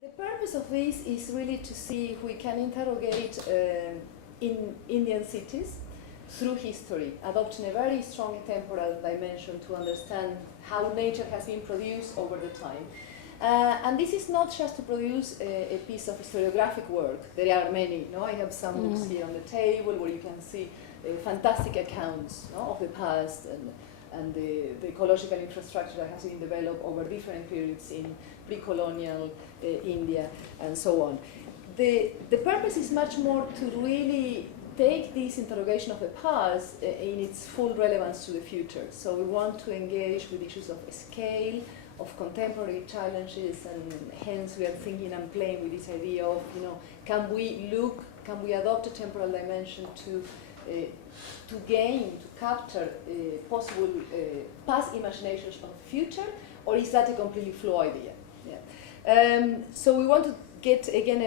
The purpose of this is really to see if we can interrogate in Indian cities through history, adopting a very strong temporal dimension to understand how nature has been produced over the time. And this is not just to produce a piece of historiographic work. There are many. No? I have some books here on the table where you can see fantastic accounts, no, of the past and the ecological infrastructure that has been developed over different periods in pre-colonial India and so on. The purpose is much more to really take this interrogation of the past in its full relevance to the future. So we want to engage with issues of scale, of contemporary challenges, and hence we are thinking and playing with this idea of, can we adopt a temporal dimension to capture possible past imaginations of the future, or is that a completely flawed idea? Yeah. So we want to get, again,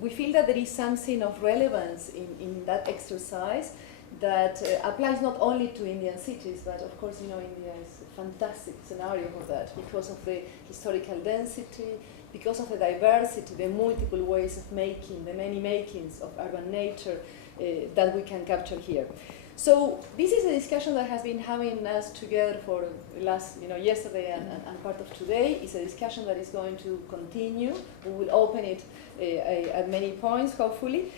we feel that there is something of relevance in that exercise that applies not only to Indian cities, but of course, India is a fantastic scenario for that because of the historical density, because of the diversity, the multiple ways of making, the many makings of urban nature that we can capture here. So this is a discussion that has been having us together for the last, yesterday and part of today. It's a discussion that is going to continue. We will open it at many points, hopefully.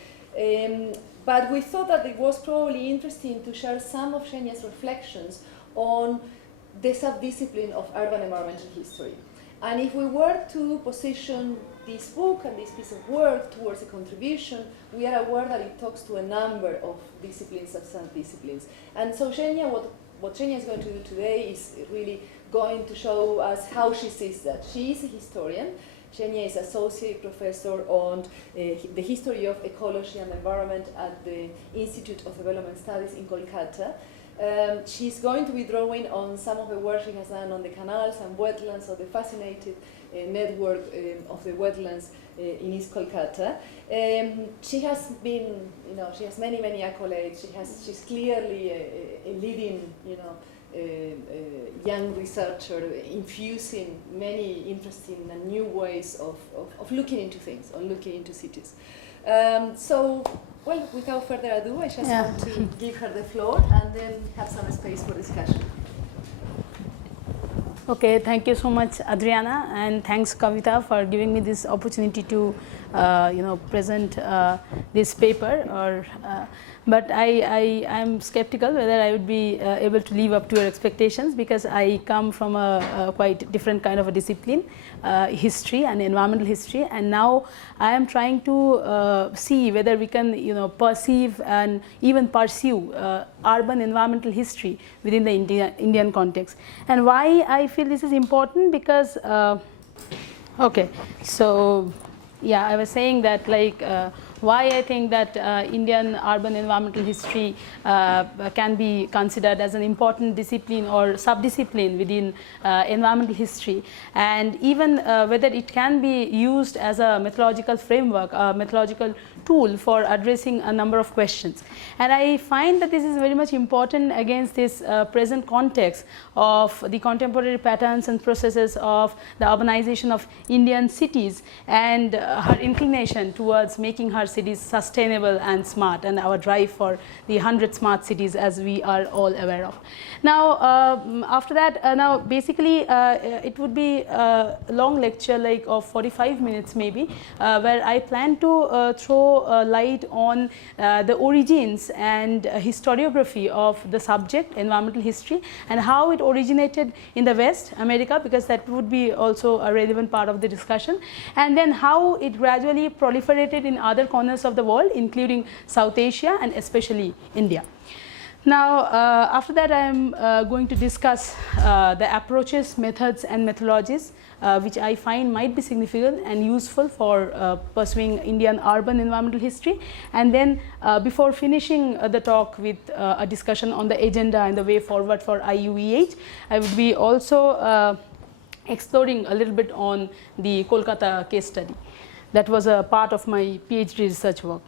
But we thought that it was probably interesting to share some of Jenia's reflections on the subdiscipline of urban environmental history. And if we were to position this book and this piece of work towards a contribution, we are aware that it talks to a number of disciplines, sub-disciplines. And so Jenia, what Jenia is going to do today is really going to show us how she sees that. She is a historian. Jenia is associate professor on the history of ecology and environment at the Institute of Development Studies in Kolkata. She's going to be drawing on some of the work she has done on the canals and wetlands, or the fascinating network of the wetlands in East Kolkata. She has been, she has many accolades. She's clearly a leading, young researcher, infusing many interesting and new ways of looking into things, or looking into cities. So, well, without further ado, I just want to give her the floor and then have some space for discussion. Okay, thank you so much, Adriana, and thanks, Kavita, for giving me this opportunity to, present this paper. But I am skeptical whether I would be able to live up to your expectations, because I come from a quite different kind of a discipline, history and environmental history, and now I am trying to see whether we can, perceive and even pursue urban environmental history within the Indian context. And why I feel this is important, because okay, so yeah, I was saying that, like, why I think that Indian urban environmental history can be considered as an important discipline or sub-discipline within environmental history, and even whether it can be used as a methodological framework, a methodological tool for addressing a number of questions. And I find that this is very much important against this present context of the contemporary patterns and processes of the urbanization of Indian cities, and her inclination towards making her cities sustainable and smart, and our drive for the 100 smart cities, as we are all aware of. Now, after that, now basically it would be a long lecture, like of 45 minutes maybe, where I plan to throw light on the origins and historiography of the subject, environmental history, and how it originated in the West America, because that would be also a relevant part of the discussion, and then how it gradually proliferated in other corners of the world, including South Asia and especially India. Now, after that, I am going to discuss the approaches, methods and methodologies which I find might be significant and useful for pursuing Indian urban environmental history. And then before finishing the talk with a discussion on the agenda and the way forward for IUEH, I would be also exploring a little bit on the Kolkata case study. That was a part of my PhD research work.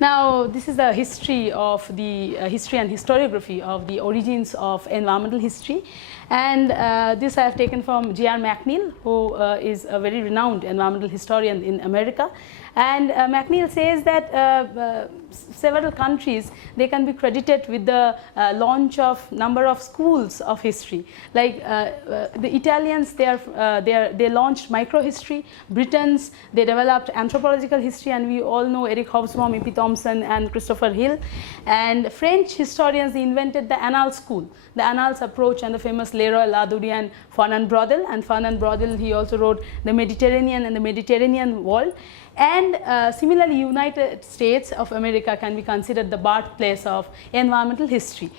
Now, this is the history of the history and historiography of the origins of environmental history, and this I have taken from J.R. McNeill, who is a very renowned environmental historian in America. And McNeill says that several countries, they can be credited with the launch of number of schools of history. Like the Italians, they launched microhistory. Britons, they developed anthropological history, and we all know Eric Hobsbawm, E.P. Thompson, and Christopher Hill. And French historians, they invented the Annales school, the Annales approach, and the famous Leroy Ladurie and Fernand Braudel. And Fernand Braudel, he also wrote the Mediterranean and the Mediterranean World. And similarly, United States of America can be considered the birthplace of environmental history.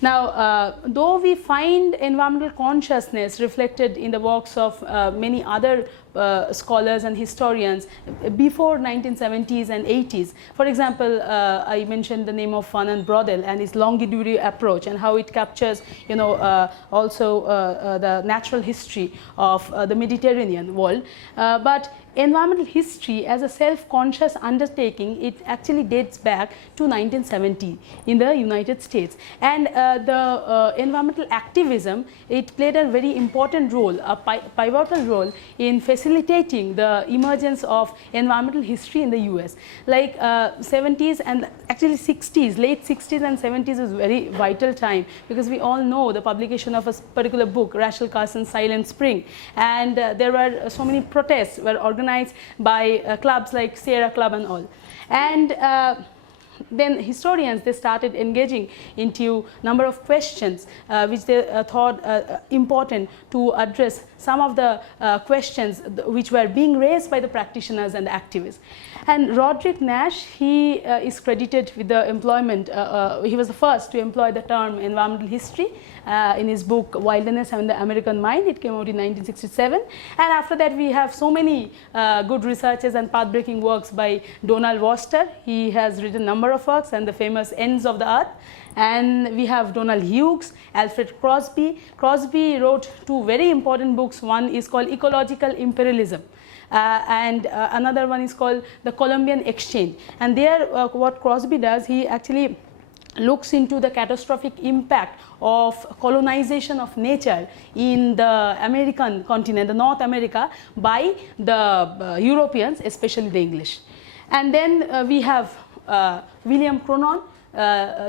Now, though we find environmental consciousness reflected in the works of many other scholars and historians before 1970s and 80s. For example, I mentioned the name of Fernand Braudel and his longitudinal approach and how it captures, also the natural history of the Mediterranean world. But environmental history as a self-conscious undertaking, it actually dates back to 1970 in the United States. And the environmental activism, it played a very important role, a pivotal role in facilitating the emergence of environmental history in the US. Like 70s and actually 60s, late 60s and 70s is very vital time, because we all know the publication of a particular book, Rachel Carson's Silent Spring, and there were so many protests were organized by clubs like Sierra Club and all. And then historians, they started engaging into number of questions which they thought important to address some of the questions which were being raised by the practitioners and the activists. And Roderick Nash, he is credited with the employment, he was the first to employ the term environmental history in his book Wilderness and the American Mind. It came out in 1967. And after that, we have so many good researches and path-breaking works by Donald Worcester. He has written a number of works, and the famous Ends of the Earth. And we have Donald Hughes, Alfred Crosby. Crosby wrote two very important books. One is called Ecological Imperialism. And another one is called The Columbian Exchange. And there what Crosby does, he actually looks into the catastrophic impact of colonization of nature in the American continent, the North America, by the Europeans, especially the English. And then we have William Cronon,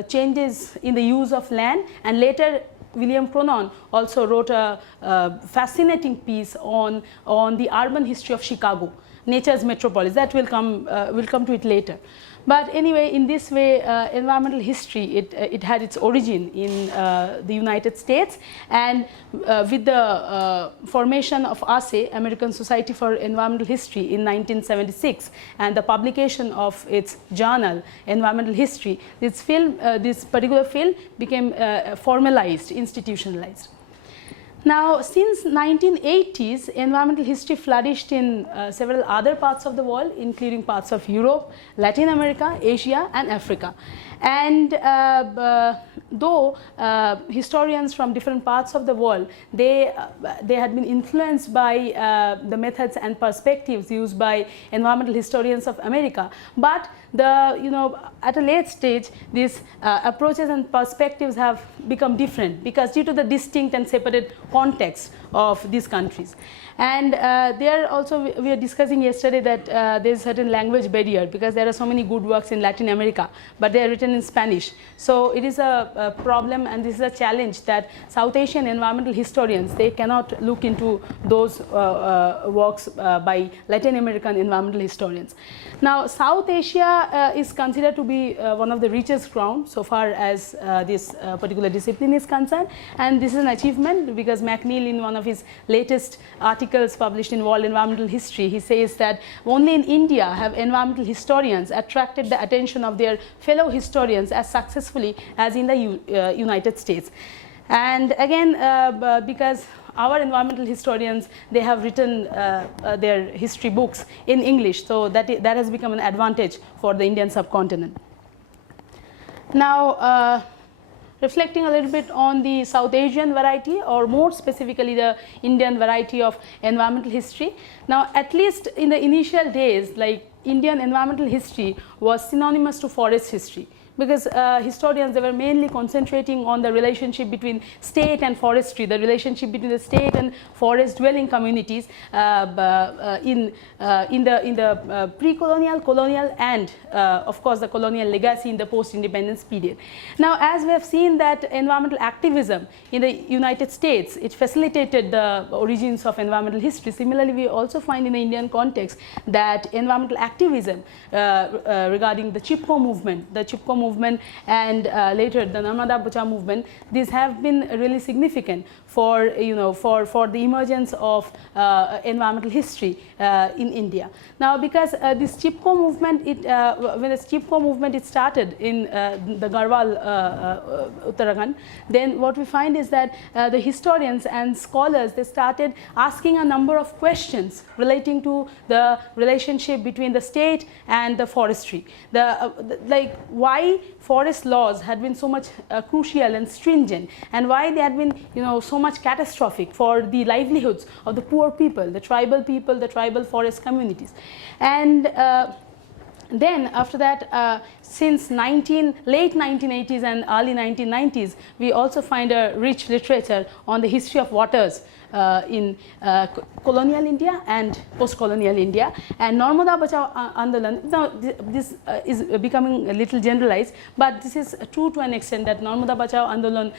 changes in the use of land, and later William Cronon also wrote a fascinating piece on the urban history of Chicago, nature's metropolis. That will come to it later. But anyway, in this way, environmental history, it had its origin in the United States, and with the formation of ASE, American Society for Environmental History, in 1976, and the publication of its journal, Environmental History, this particular field became formalized, institutionalized. Now, since 1980s, environmental history flourished in several other parts of the world, including parts of Europe, Latin America, Asia, and Africa. And though historians from different parts of the world, they had been influenced by the methods and perspectives used by environmental historians of America, but at a late stage, these approaches and perspectives have become different, because due to the distinct and separate context of these countries. And there also, we were discussing yesterday that there is a certain language barrier, because there are so many good works in Latin America, but they are written in Spanish. So it is a problem, and this is a challenge that South Asian environmental historians, they cannot look into those works by Latin American environmental historians. Now, South Asia is considered to be one of the richest ground so far as this particular discipline is concerned, and this is an achievement because McNeill, in one of his latest articles published in World Environmental History, he says that only in India have environmental historians attracted the attention of their fellow historians as successfully as in the United States. And again, because our environmental historians, they have written their history books in English, so that has become an advantage for the Indian subcontinent. Now, reflecting a little bit on the South Asian variety, or more specifically the Indian variety of environmental history. Now, at least in the initial days, like Indian environmental history was synonymous to forest history, because historians, they were mainly concentrating on the relationship between state and forestry, the relationship between the state and forest dwelling communities in the pre-colonial, colonial, and of course the colonial legacy in the post-independence period. Now, as we have seen that environmental activism in the United States, it facilitated the origins of environmental history. Similarly, we also find in the Indian context that environmental activism regarding the Chipko movement, and later the Narmada Bachao movement, these have been really significant for for the emergence of environmental history in India. Now, because this Chipko movement, when the Chipko movement it started in the Garhwal Uttarakhand, then what we find is that the historians and scholars, they started asking a number of questions relating to the relationship between the state and the forestry. Like why forest laws had been so much crucial and stringent, and why they had been so much catastrophic for the livelihoods of the poor people, the tribal forest communities. And then after that, since late 1980s and early 1990s, we also find a rich literature on the history of waters in colonial India and post-colonial India. And Narmada Bachao Andolan, now this is becoming a little generalized, but this is true to an extent that Narmada Bachao Andolan,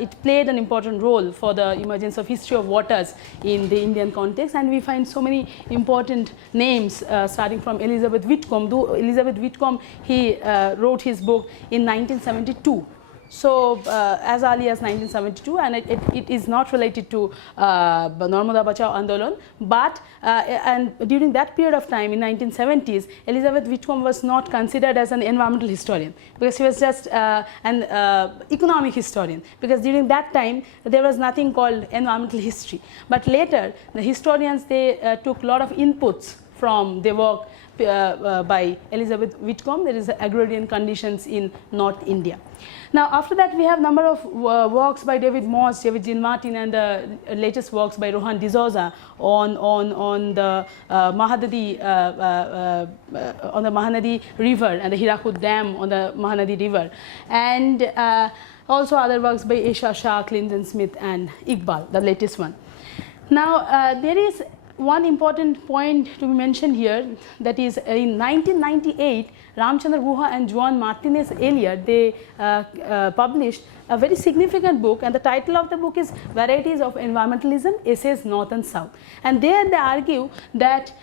it played an important role for the emergence of history of waters in the Indian context. And we find so many important names starting from Elizabeth Whitcomb. Though Elizabeth Whitcomb, he wrote his book in 1972. So as early as 1972, and it is not related to Narmada Bachao Andolan, but and during that period of time in 1970s, Elizabeth Whitcomb was not considered as an environmental historian, because she was just an economic historian, because during that time there was nothing called environmental history. But later the historians, they took a lot of inputs from their work by Elizabeth Whitcomb. There is agrarian conditions in North India. Now, after that, we have number of works by David Moss, David Jean Martin, and the latest works by Rohan D'Souza on the Mahanadi on the Mahanadi River and the Hirakud Dam on the Mahanadi River, and also other works by Asha Shah, Clinton Smith, and Iqbal, the latest one. Now, there is one important point to be mentioned here, that is in 1998, Ramchandra Guha and Juan Martinez Elliott, they published a very significant book, and the title of the book is Varieties of Environmentalism, Essays North and South. And there they argue that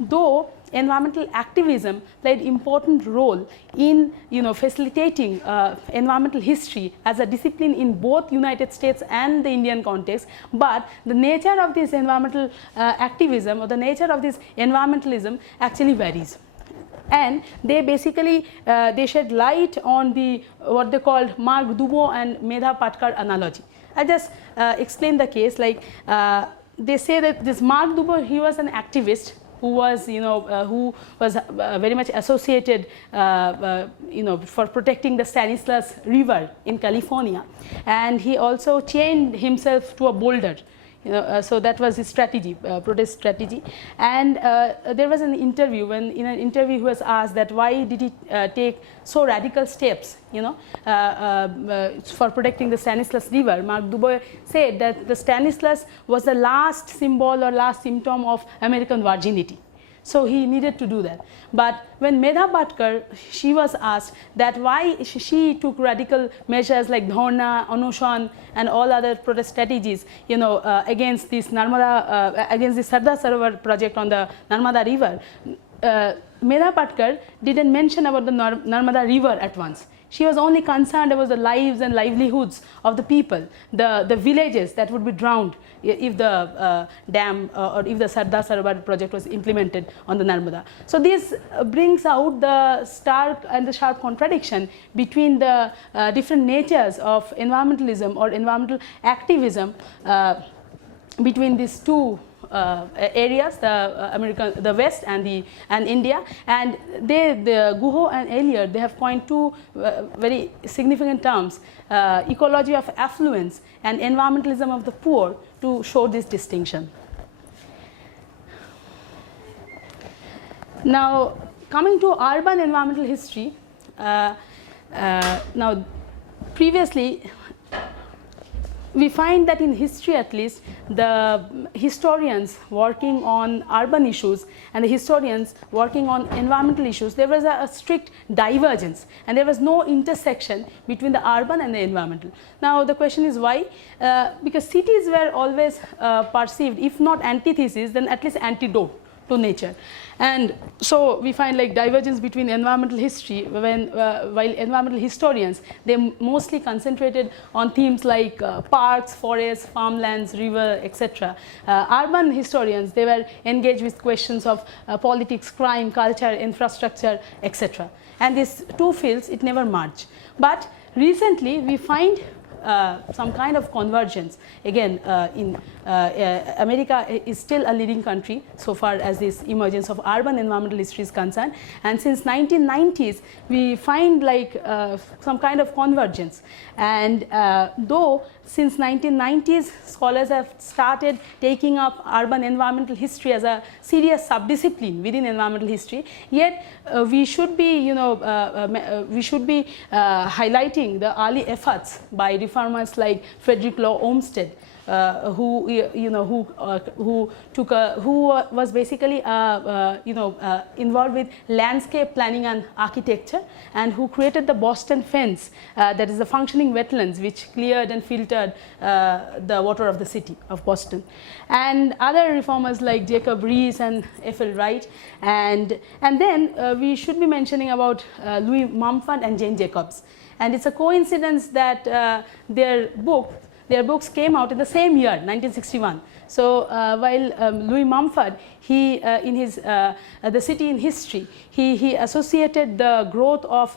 though environmental activism played important role in facilitating environmental history as a discipline in both United States and the Indian context, but the nature of this environmental activism, or the nature of this environmentalism, actually varies. And they basically they shed light on the what they called Mark Dubos and Medha Patkar analogy. I just explain the case. Like they say that this Mark Dubos, he was an activist who was very much associated for protecting the Stanislaus River in California, and he also chained himself to a boulder. So that was his strategy, protest strategy. And there was an interview, when in an interview he was asked that why did he take so radical steps, for protecting the Stanislaus River. Mark Dubos said that the Stanislaus was the last symbol or last symptom of American virginity. So he needed to do that. But when Medha Patkar, she was asked that why she took radical measures like Dharna, Anushan, and all other protest strategies, against this against the Sardar Sarovar project on the Narmada River. Medha Patkar didn't mention about the Narmada River at once. She was only concerned about the lives and livelihoods of the people, the villages that would be drowned if the dam or if the Sardar Sarovar project was implemented on the Narmada. So this brings out the stark and the sharp contradiction between the different natures of environmentalism or environmental activism between these two areas, the West and India, and the Guho and Elliott, they have coined two very significant terms, ecology of affluence and environmentalism of the poor, to show this distinction. Now, coming to urban environmental history, now previously we find that in history at least, the historians working on urban issues and the historians working on environmental issues, there was a strict divergence and there was no intersection between the urban and the environmental. Now the question is why? Because cities were always perceived, if not antithesis, then at least antidote to nature. And so we find like divergence between environmental history when while environmental historians, they mostly concentrated on themes like parks, forests, farmlands, river, etc. Urban historians, they were engaged with questions of politics, crime, culture, infrastructure, etc. And these two fields, it never merged. But recently we find some kind of convergence. Again, in America is still a leading country so far as this emergence of urban environmental history is concerned. And since 1990s, we find like some kind of convergence. And though since 1990s, scholars have started taking up urban environmental history as a serious subdiscipline within environmental history, yet we should be, highlighting the early efforts by reformers like Frederick Law Olmsted, who was basically involved with landscape planning and architecture, and who created the Boston Fence, that is the functioning wetlands which cleared and filtered the water of the city of Boston, and other reformers like Jacob Riis and F.L. Wright, and then we should be mentioning about Louis Mumford and Jane Jacobs. And it's a coincidence that their books came out in the same year, 1961. So while Louis Mumford, he in his The City in History, he associated the growth of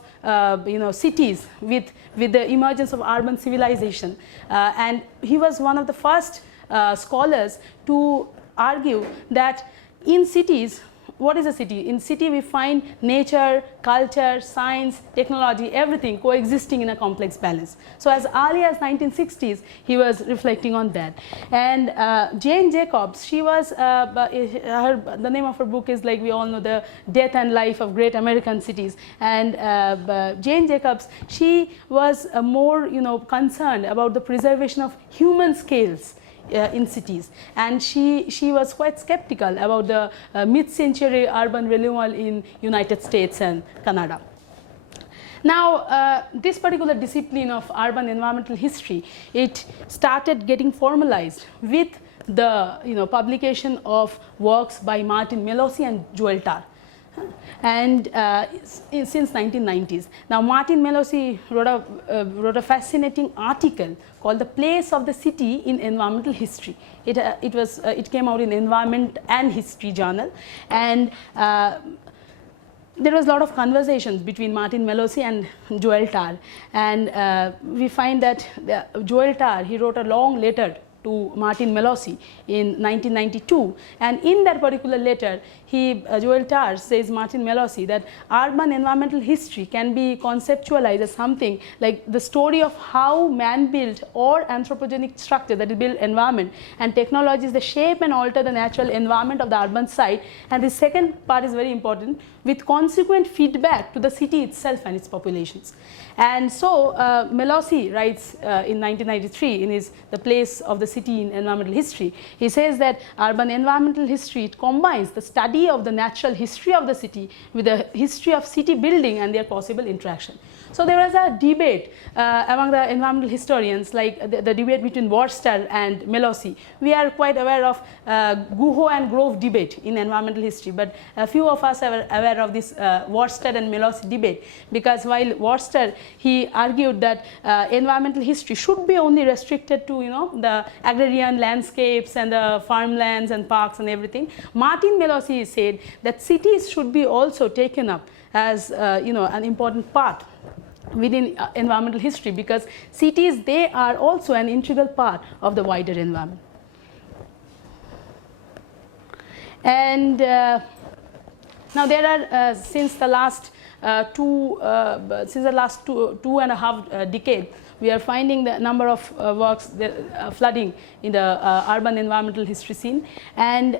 cities with the emergence of urban civilization, and he was one of the first scholars to argue that in cities, what is a city? In city we find nature, culture, science, technology, everything coexisting in a complex balance. So as early as 1960s, he was reflecting on that. And Jane Jacobs, she was, the name of her book is, like we all know, The Death and Life of Great American Cities. And Jane Jacobs, she was more concerned about the preservation of human scales in cities, and she was quite skeptical about the mid-century urban renewal in United States and Canada. Now, this particular discipline of urban environmental history, it started getting formalized with the publication of works by Martin Melosi and Joel Tarr. And since 1990s. Now Martin Melosi wrote a fascinating article called "The Place of the City in Environmental History." It came out in Environment and History journal, and there was a lot of conversations between Martin Melosi and Joel Tarr, and we find that Joel Tarr, he wrote a long letter to Martin Melosi in 1992, and in that particular letter, Joel Tarr says Martin Melosi that urban environmental history can be conceptualized as something like the story of how man-built or anthropogenic structure, that is built environment, and technologies that shape and alter the natural environment of the urban site. And the second part is very important, with consequent feedback to the city itself and its populations. And so Melosi writes in 1993 in his The Place of the City in Environmental History, he says that urban environmental history, it combines the study of the natural history of the city with the history of city building and their possible interaction. So there was a debate among the environmental historians, like the debate between Worcester and Melosi. We are quite aware of Guho and Grove debate in environmental history, but a few of us are aware of this Worcester and Melosi debate, because while Worcester, he argued that environmental history should be only restricted to the agrarian landscapes and the farmlands and parks and everything, Martin Melosi said that cities should be also taken up as an important part within environmental history, because cities, they are also an integral part of the wider environment. And now there are since the last two and a half decades, we are finding the number of works flooding in the urban environmental history scene, and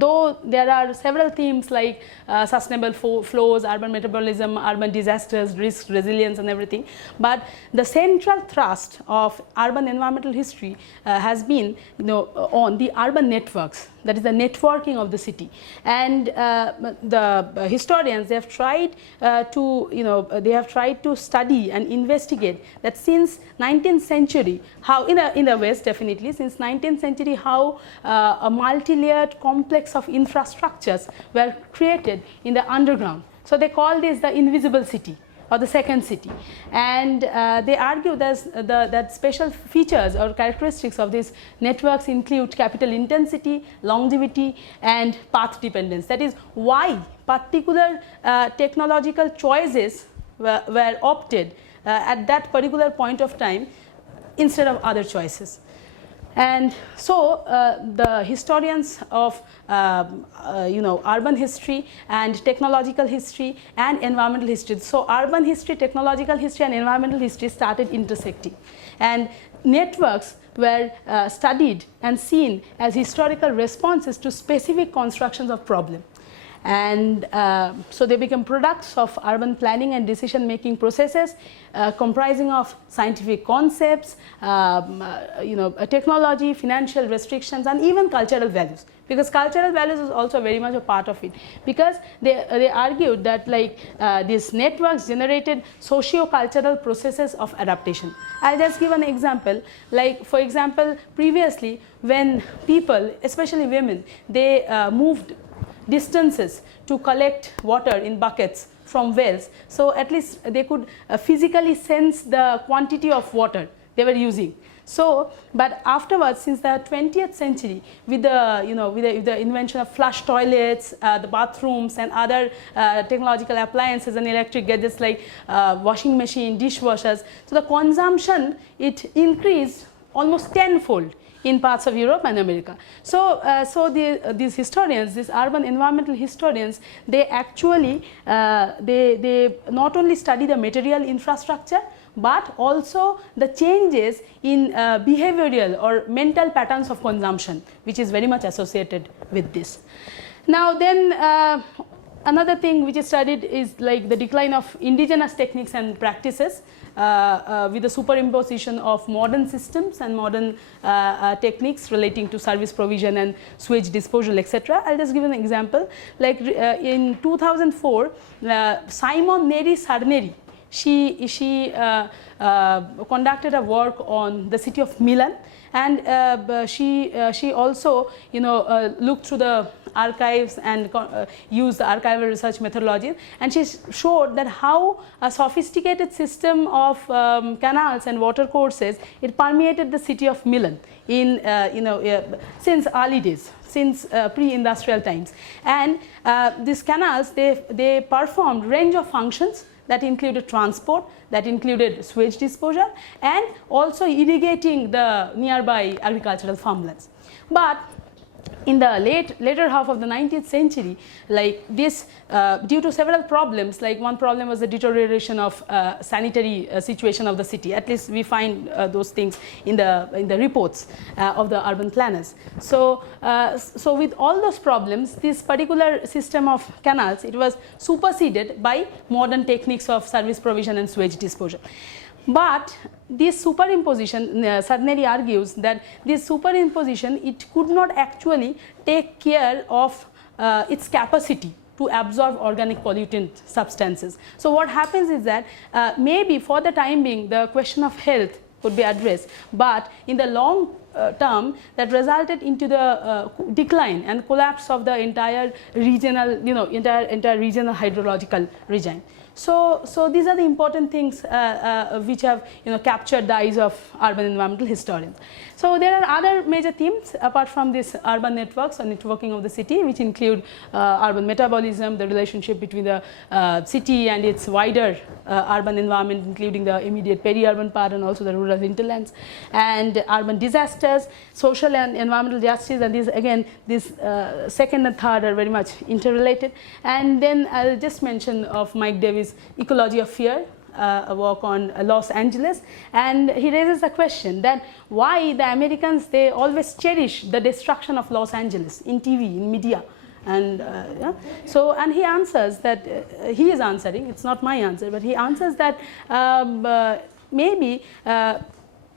though there are several themes like sustainable flows, urban metabolism, urban disasters, risk, resilience and everything, but the central thrust of urban environmental history has been on the urban networks, that is the networking of the city. And the historians, they have tried to study and investigate that since 19th century, how in the West definitely, since 19th century, how a multi-layered complex of infrastructures were created in the underground. So they call this the invisible city or the second city, and they argue that special features or characteristics of these networks include capital intensity, longevity and path dependence. That is why particular technological choices were opted at that particular point of time instead of other choices. And so the historians of urban history and technological history and environmental history, so urban history, technological history and environmental history started intersecting, and networks were studied and seen as historical responses to specific constructions of problem. And so they become products of urban planning and decision making processes comprising of scientific concepts, technology, financial restrictions and even cultural values, because cultural values is also very much a part of it, because they argued that these networks generated socio-cultural processes of adaptation. I'll just give an example, like for example previously when people, especially women, they moved distances to collect water in buckets from wells, so at least they could physically sense the quantity of water they were using. So, but afterwards, since the 20th century, with the invention of flush toilets, the bathrooms and other technological appliances and electric gadgets like washing machine, dishwashers, so the consumption, it increased almost tenfold in parts of Europe and America. So, these historians, these urban environmental historians, they actually they not only study the material infrastructure, but also the changes in behavioral or mental patterns of consumption, which is very much associated with this. Now then, another thing which is studied is like the decline of indigenous techniques and practices with the superimposition of modern systems and modern techniques relating to service provision and sewage disposal, etc. I'll just give an example. Like in 2004, Simon Neri Sarneri, she conducted a work on the city of Milan, and she also looked through the archives and used the archival research methodology, and she showed that how a sophisticated system of canals and water courses, it permeated the city of Milan in since early days, since pre-industrial times. And these canals, they performed range of functions that included transport, that included sewage disposal, and also irrigating the nearby agricultural farmlands. But in the later half of the 19th century, like this, due to several problems, like one problem was the deterioration of sanitary situation of the city. At least we find those things in the reports of the urban planners. So, so with all those problems, this particular system of canals, it was superseded by modern techniques of service provision and sewage disposal. But this superimposition, Sarneri argues that this superimposition, it could not actually take care of its capacity to absorb organic pollutant substances. So what happens is that maybe for the time being the question of health could be addressed, but in the long term that resulted into the decline and collapse of the entire regional, entire regional hydrological regime. So these are the important things which have captured the eyes of urban environmental historians. So there are other major themes apart from this urban networks or networking of the city, which include urban metabolism, the relationship between the city and its wider urban environment, including the immediate peri-urban part and also the rural hinterlands, and urban disasters, social and environmental justice, and these again, this second and third are very much interrelated. And then I'll just mention of Mike Davis' ecology of fear, a work on Los Angeles, and he raises a question that why the Americans, they always cherish the destruction of Los Angeles in TV, in media. And so, and he answers that, he is answering, it's not my answer, but he answers that maybe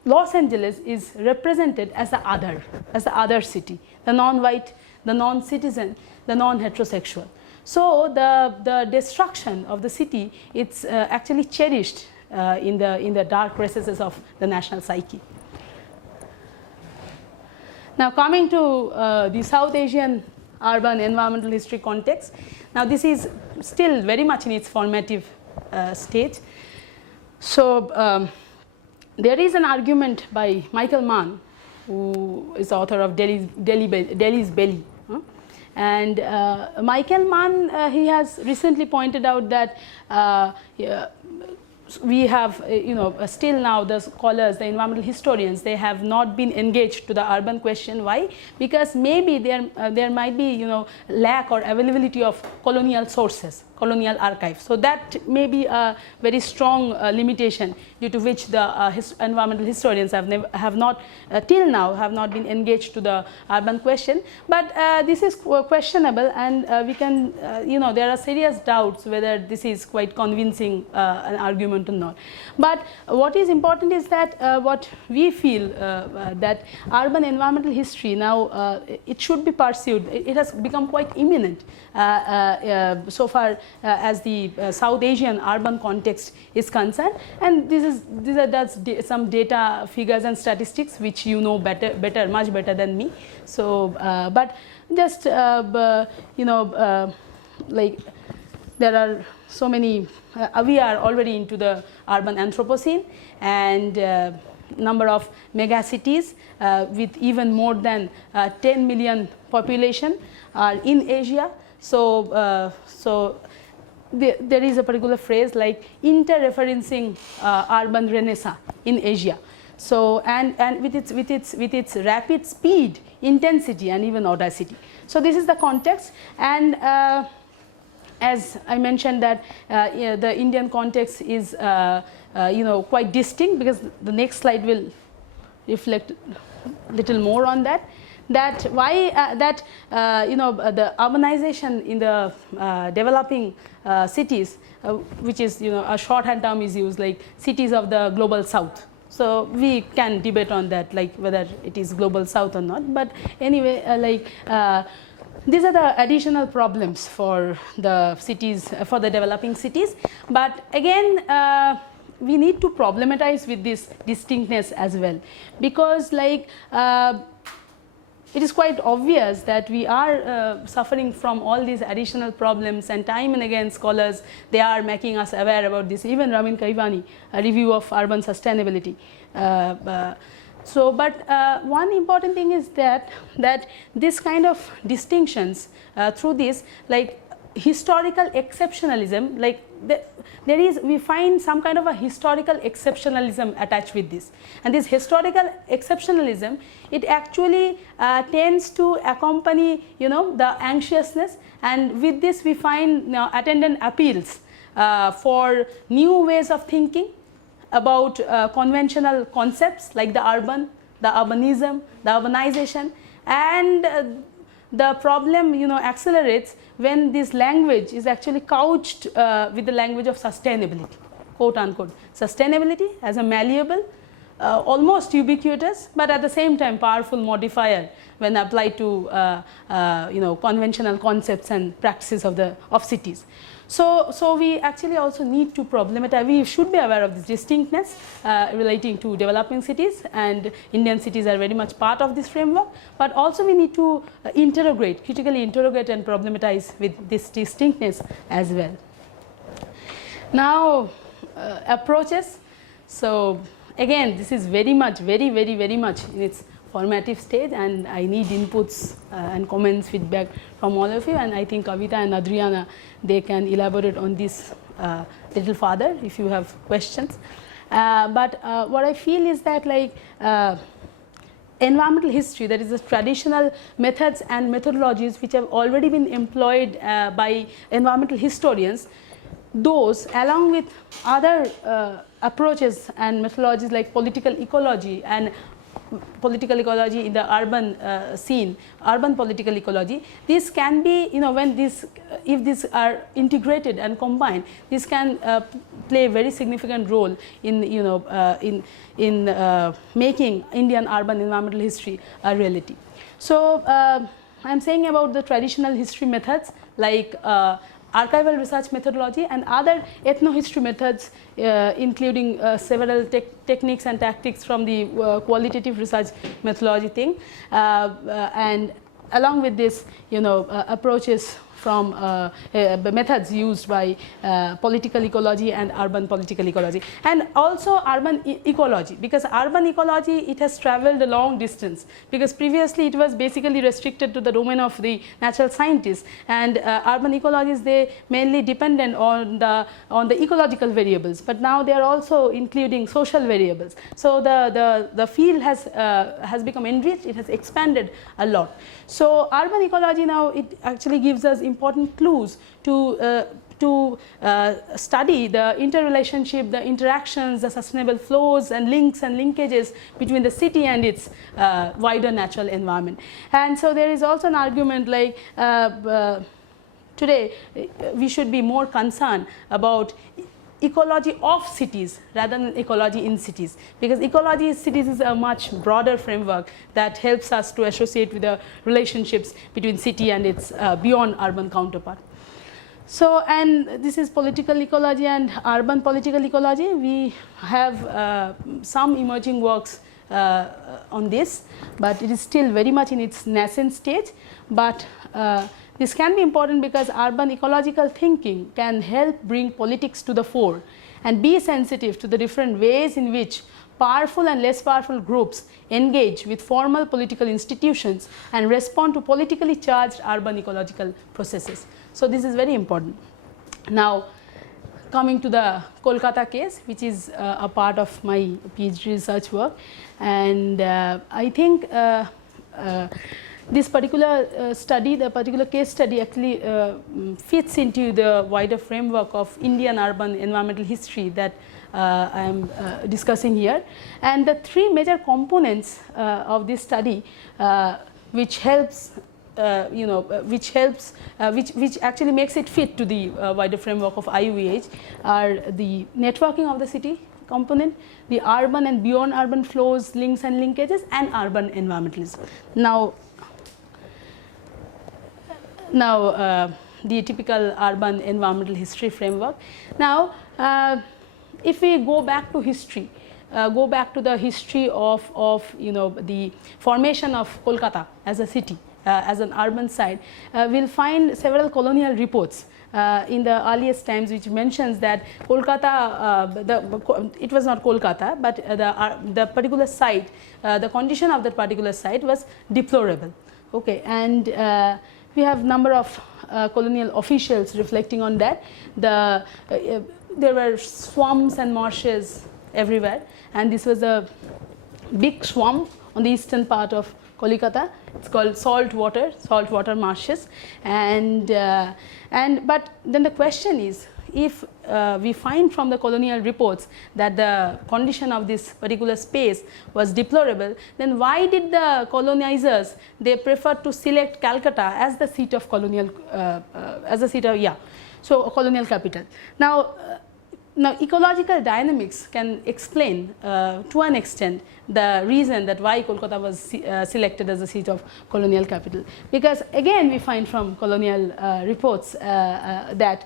Los Angeles is represented as the other city, the non-white, the non-citizen, the non-heterosexual. So the destruction of the city, it's actually cherished in the dark recesses of the national psyche. Now coming to the South Asian urban environmental history context. Now this is still very much in its formative stage. So there is an argument by Michael Mann, who is the author of Delhi's Belly. And Michael Mann, he has recently pointed out that we have, still now the scholars, the environmental historians, they have not been engaged to the urban question. Why? Because maybe there might be, lack or availability of colonial sources, colonial archives. So that may be a very strong limitation due to which the environmental historians have not till now have not been engaged to the urban question. But this is questionable, and we can, there are serious doubts whether this is quite convincing an argument or not. But what is important is that what we feel that urban environmental history now it should be pursued. It has become quite imminent so far as the South Asian urban context is concerned, and these are some data, figures and statistics which you know much better than me. So but just like there are so many we are already into the urban Anthropocene, and number of mega cities with even more than 10 million population are in Asia. So there is a particular phrase like inter-referencing urban renaissance in Asia. So and with its rapid speed, intensity and even audacity. So this is the context, and as I mentioned that the Indian context is quite distinct, because the next slide will reflect little more on that. That why the urbanization in the developing cities, which is a shorthand term is used like cities of the global south. So we can debate on that, like whether it is global south or not. But anyway, these are the additional problems for the cities, for the developing cities. But again, we need to problematize with this distinctness as well, because it is quite obvious that we are suffering from all these additional problems, and time and again scholars, they are making us aware about this. Even Ramin Kaivani, a review of urban sustainability. One important thing is that this kind of distinctions through this, like historical exceptionalism, like we find some kind of a historical exceptionalism attached with this, and this historical exceptionalism, it actually tends to accompany the anxiousness, and with this we find attendant appeals for new ways of thinking about conventional concepts like the urban, the urbanism, the urbanization, and the problem accelerates when this language is actually couched with the language of sustainability, quote unquote. Sustainability as a malleable, almost ubiquitous, but at the same time powerful modifier when applied to conventional concepts and practices of cities. So we actually also need to problematize. We should be aware of this distinctness relating to developing cities, and Indian cities are very much part of this framework. But also we need to critically interrogate and problematize with this distinctness as well. Now approaches. So again, this is very much in its formative stage, and I need inputs and comments, feedback from all of you, and I think Kavita and Adriana, they can elaborate on this little further if you have questions. But what I feel is that environmental history, that is the traditional methods and methodologies which have already been employed by environmental historians, those, along with other approaches and methodologies like political ecology and political ecology in the urban scene, urban political ecology, this can be, when this, if these are integrated and combined, this can play a very significant role in, making Indian urban environmental history a reality. So I am saying about the traditional history methods like archival research methodology and other ethnohistory methods, including several techniques and tactics from the qualitative research methodology thing, and along with this, approaches from methods used by political ecology and urban political ecology, and also urban ecology, because urban ecology, it has traveled a long distance, because previously it was basically restricted to the domain of the natural scientists, and urban ecologists, they mainly dependent on the ecological variables, but now they are also including social variables. So the field has become enriched, it has expanded a lot. So urban ecology now, it actually gives us important clues to study the interrelationship, the interactions, the sustainable flows and links and linkages between the city and its wider natural environment. And so there is also an argument like today we should be more concerned about ecology of cities rather than ecology in cities, because ecology in cities is a much broader framework that helps us to associate with the relationships between city and its beyond urban counterpart. So, and this is political ecology and urban political ecology. We have some emerging works on this, but it is still very much in its nascent stage. But this can be important because urban ecological thinking can help bring politics to the fore and be sensitive to the different ways in which powerful and less powerful groups engage with formal political institutions and respond to politically charged urban ecological processes. So this is very important. Now, coming to the Kolkata case, which is a part of my PhD research work, and I think this particular study, the particular case study actually fits into the wider framework of Indian urban environmental history that I am discussing here. And the three major components of this study which helps which actually makes it fit to the wider framework of IUEH are the networking of the city component, the urban and beyond urban flows, links and linkages, and urban environmentalism. Now the typical urban environmental history framework. Now if we go back to history, go back to the history of the formation of Kolkata as a city, as an urban site, we will find several colonial reports in the earliest times which mentions that Kolkata, it was not Kolkata, but the particular site, the condition of that particular site was deplorable. Okay, and we have number of colonial officials reflecting on that. There were swamps and marshes everywhere, and this was a big swamp on the eastern part of Kolkata. It's called saltwater marshes, and but then the question is, if we find from the colonial reports that the condition of this particular space was deplorable, then why did the colonizers, they prefer to select Calcutta as the seat of colonial colonial capital? Now ecological dynamics can explain to an extent the reason that why Kolkata was selected as the seat of colonial capital, because again we find from colonial reports that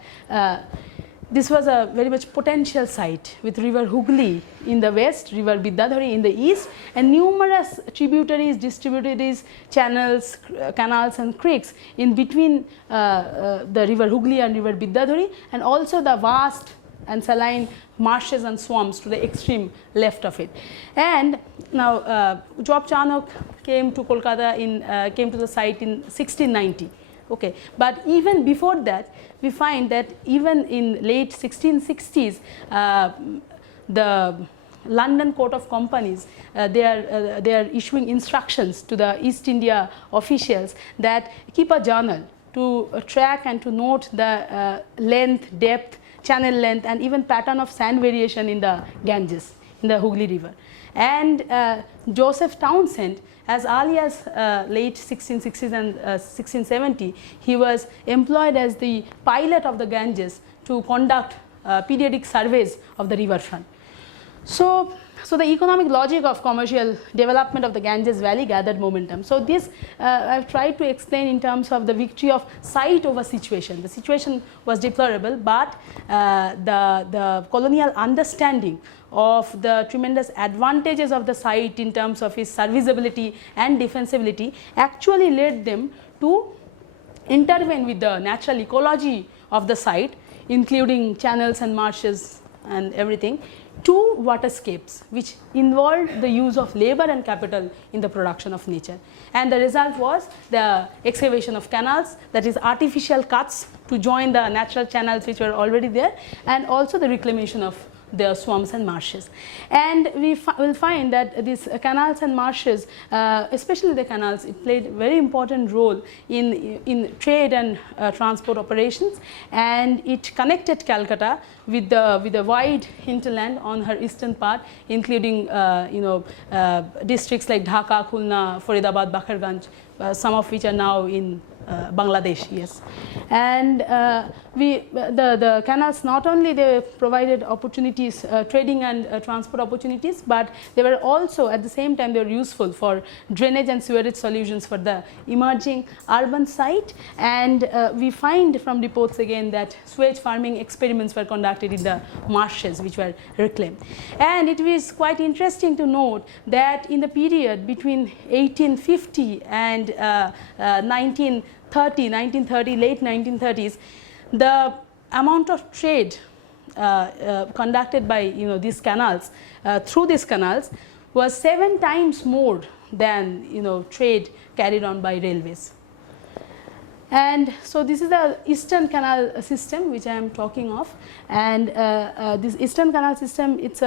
this was a very much potential site with river Hooghly in the west, river Vidyadhari in the east, and numerous tributaries, distributaries, channels, canals and creeks in between the river Hooghly and river Vidyadhari, and also the vast and saline marshes and swamps to the extreme left of it. And now Joab Chanok came to Kolkata came to the site in 1690. Okay, but even before that, we find that even in late 1660s, the London Court of Companies, they are issuing instructions to the East India officials that keep a journal to track and to note the length, depth, channel length, and even pattern of sand variation in the Ganges, in the Hooghly River. And Joseph Townsend, as early as late 1660s and 1670, he was employed as the pilot of the Ganges to conduct periodic surveys of the riverfront. So the economic logic of commercial development of the Ganges Valley gathered momentum. So this I have tried to explain in terms of the victory of site over situation. The situation was deplorable, but the colonial understanding of the tremendous advantages of the site in terms of its serviceability and defensibility actually led them to intervene with the natural ecology of the site, including channels and marshes and everything, to waterscapes, which involved the use of labor and capital in the production of nature. And the result was the excavation of canals, that is artificial cuts to join the natural channels which were already there, and also the reclamation of the swamps and marshes. And we will find that these canals and marshes, especially the canals, it played a very important role in trade and transport operations, and it connected Calcutta with the wide hinterland on her eastern part, including districts like Dhaka, Khulna, Faridabad, Bakharganj, some of which are now in Bangladesh, yes. And the canals, not only they provided opportunities, trading and transport opportunities, but they were also at the same time they were useful for drainage and sewerage solutions for the emerging urban site. And we find from reports again that sewage farming experiments were conducted in the marshes which were reclaimed. And it was quite interesting to note that in the period between 1850 and 1930, late 1930s, the amount of trade conducted by these canals, through these canals, was 7 times more than trade carried on by railways. And so this is the Eastern Canal system which I am talking of, and this Eastern Canal system, it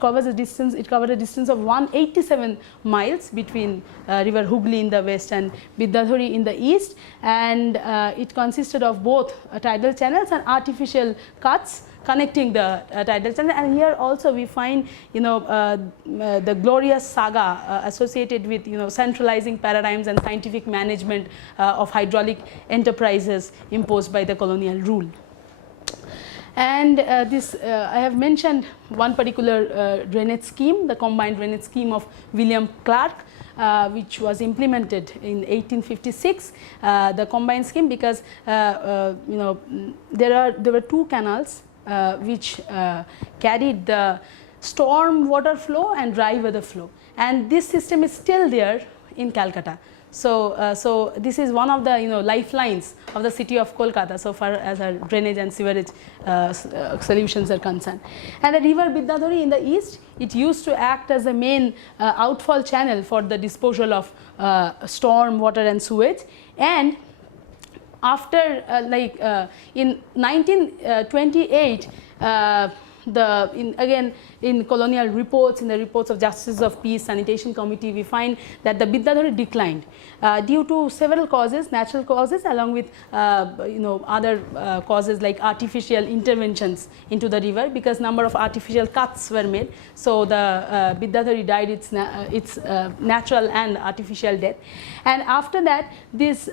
covers a distance. It covered a distance of 187 miles between River Hooghly in the west and Bidyadhari in the east, and it consisted of both tidal channels and artificial cuts connecting the tidal channel. And here also we find the glorious saga associated with centralizing paradigms and scientific management of hydraulic enterprises imposed by the colonial rule. And this I have mentioned one particular drainage scheme, the combined drainage scheme of William Clark, which was implemented in 1856, the combined scheme, because there were 2 canals which carried the storm water flow and dry weather flow, and this system is still there in Calcutta. So this is one of the lifelines of the city of Kolkata so far as our drainage and sewerage solutions are concerned. And the river Bidyadhari in the east, it used to act as a main outfall channel for the disposal of storm water and sewage. And after in 1928, again in colonial reports, in the reports of Justices of Peace Sanitation Committee, we find that the Bidyadhari declined due to several causes, natural causes, along with other causes like artificial interventions into the river, because number of artificial cuts were made. So the Bidyadhari died its natural and artificial death. And after that, this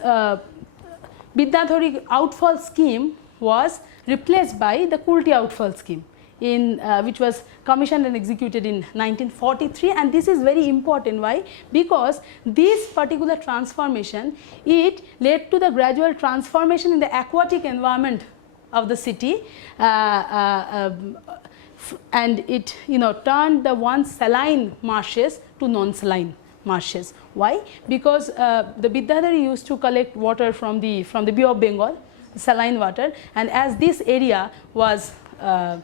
Bidyadhari outfall scheme was replaced by the Kulti outfall scheme, which was commissioned and executed in 1943. And this is very important. Why? Because this particular transformation, it led to the gradual transformation in the aquatic environment of the city, and it turned the once saline marshes to non-saline marshes. Why? Because the Bidyadhari used to collect water from the Bay of Bengal, saline water, and as this area was an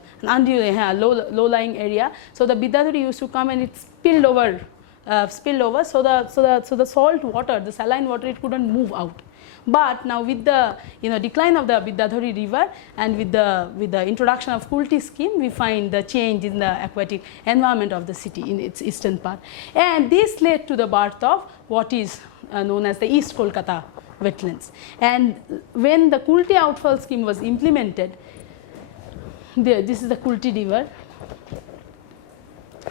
low-lying area, so the Bidyadhari used to come and it spilled over. So the salt water, the saline water, it couldn't move out. But now with the decline of the Bidyadhari river and with the introduction of Kulti scheme, we find the change in the aquatic environment of the city in its eastern part, and this led to the birth of what is known as the East Kolkata wetlands. And when the Kulti outfall scheme was implemented, there, this is the Kulti River.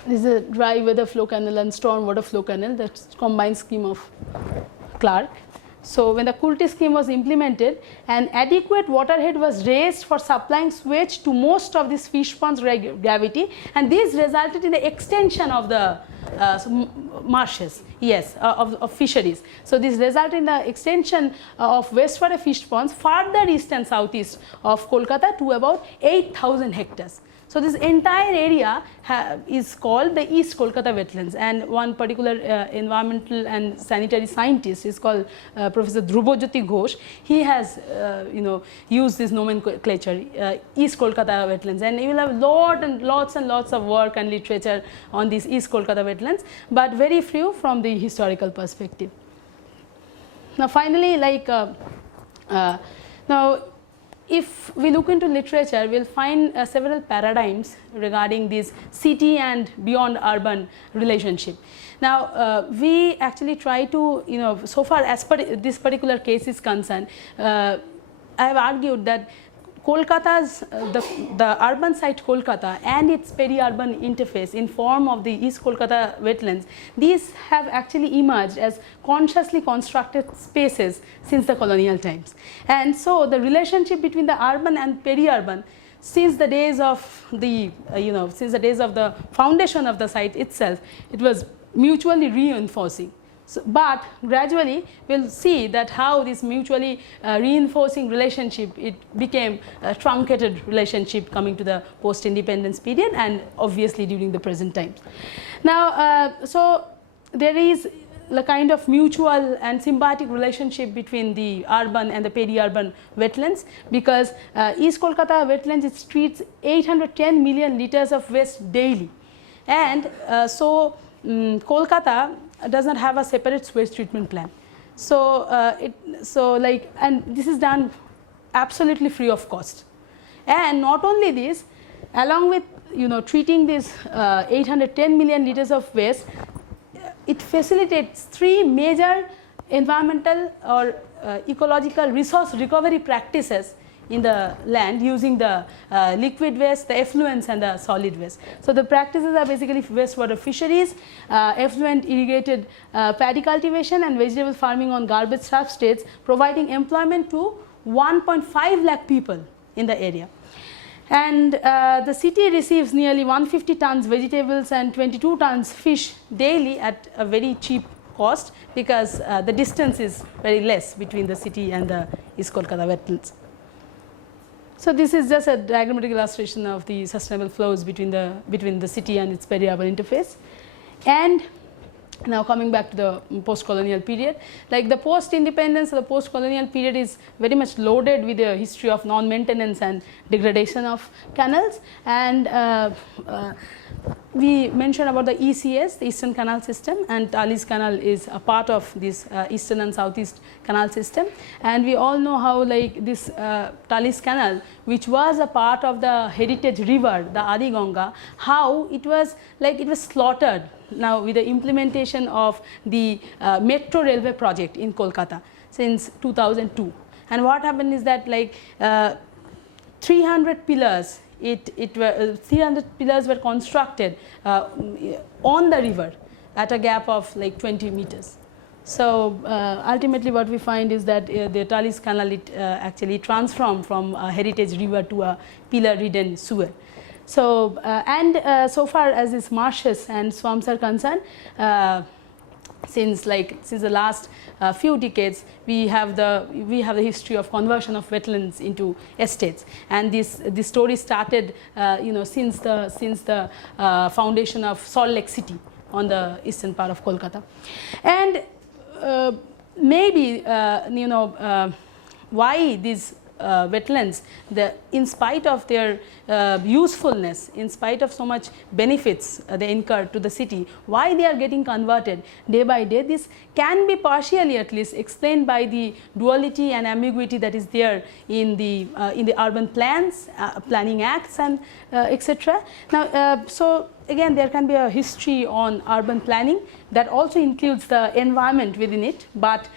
This is a dry weather flow canal and storm water flow canal, the combined scheme of Clark. So, when the Kulti scheme was implemented, an adequate waterhead was raised for supplying sewage to most of these fish ponds gravity, and this resulted in the extension of the marshes, yes, of fisheries. So, this resulted in the extension of wastewater fish ponds further east and southeast of Kolkata to about 8,000 hectares. So, this entire area is called the East Kolkata wetlands, and one particular environmental and sanitary scientist is called Professor Dhrubajyoti Ghosh. He has used this nomenclature, East Kolkata wetlands, and you will have lots and lots of work and literature on these East Kolkata wetlands, but very few from the historical perspective. Now, finally, now if we look into literature, we will find several paradigms regarding this city and beyond urban relationship. Now, we actually try to, so far as per this particular case is concerned, I have argued that Kolkata's, the urban site Kolkata and its peri-urban interface in form of the East Kolkata wetlands, these have actually emerged as consciously constructed spaces since the colonial times. And so, the relationship between the urban and peri-urban since the days of the, since the days of the foundation of the site itself, it was mutually reinforcing. So, but gradually we will see that how this mutually reinforcing relationship, it became a truncated relationship coming to the post-independence period and obviously during the present times. Now, so there is a kind of mutual and symbiotic relationship between the urban and the peri-urban wetlands, because East Kolkata wetlands, it treats 810 million liters of waste daily, and so Kolkata does not have a separate sewage treatment plan. So, and this is done absolutely free of cost. And not only this, along with treating this 810 million liters of waste, it facilitates 3 major environmental or ecological resource recovery practices in the land using the liquid waste, the effluents and the solid waste. So, the practices are basically wastewater fisheries, effluent irrigated paddy cultivation and vegetable farming on garbage substrates, providing employment to 1.5 lakh people in the area. And the city receives nearly 150 tons vegetables and 22 tons fish daily at a very cheap cost, because the distance is very less between the city and the East Kolkata wetlands. So, this is just a diagrammatic illustration of the sustainable flows between the city and its peri-urban interface. And now coming back to the post-colonial period, like the post-independence or the post-colonial period is very much loaded with a history of non-maintenance and degradation of canals, and we mentioned about the ECS, the Eastern Canal System, and Tallis Canal is a part of this Eastern and Southeast Canal System. And we all know how this Tallis Canal, which was a part of the heritage river, the Adi Ganga, how it was slaughtered now with the implementation of the metro railway project in Kolkata since 2002. And what happened is that 300 pillars, 300 pillars were constructed on the river at a gap of 20 meters. So, ultimately what we find is that the Tallis Canal actually transformed from a heritage river to a pillar ridden sewer. So, so far as these marshes and swamps are concerned, since the last few decades, we have the history of conversion of wetlands into estates, and this story started since the foundation of Salt Lake City on the eastern part of Kolkata. And maybe why these wetlands, in spite of their usefulness, in spite of so much benefits they incur to the city, why they are getting converted day by day, this can be partially at least explained by the duality and ambiguity that is there in the urban plans, planning acts and etc. Now, so again there can be a history on urban planning that also includes the environment within it, but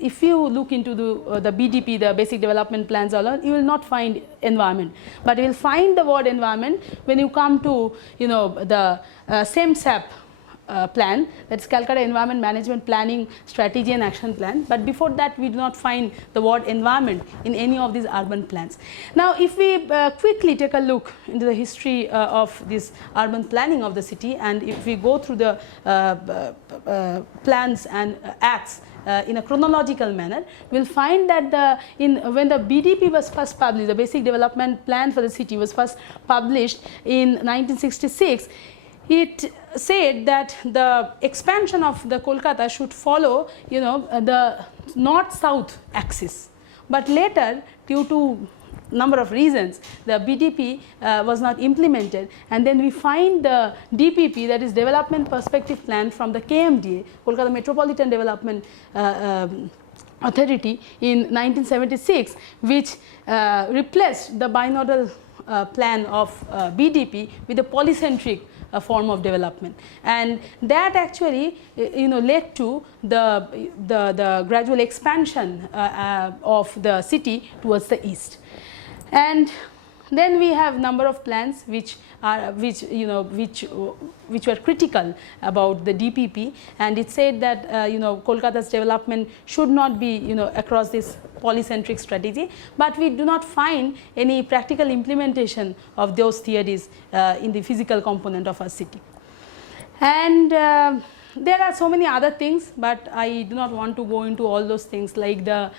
if you look into the BDP, the basic development plans alone, you will not find environment, but you will find the word environment when you come to the SEMSAP plan, that is Calcutta Environment Management Planning Strategy and Action Plan, but before that we do not find the word environment in any of these urban plans. Now if we quickly take a look into the history of this urban planning of the city, and if we go through the plans and acts in a chronological manner, we will find that when the BDP was first published, the basic development plan for the city was first published in 1966, it said that the expansion of the Kolkata should follow the north-south axis, but later due to number of reasons the BDP was not implemented, and then we find the DPP, that is Development Perspective Plan from the KMDA, Kolkata Metropolitan Development Authority in 1976, which replaced the binodal plan of BDP with a polycentric form of development, and that actually led to the gradual expansion of the city towards the east. And then we have number of plans which were critical about the DPP, and it said that Kolkata's development should not be across this polycentric strategy, but we do not find any practical implementation of those theories in the physical component of our city. And there are so many other things, but I do not want to go into all those things, like the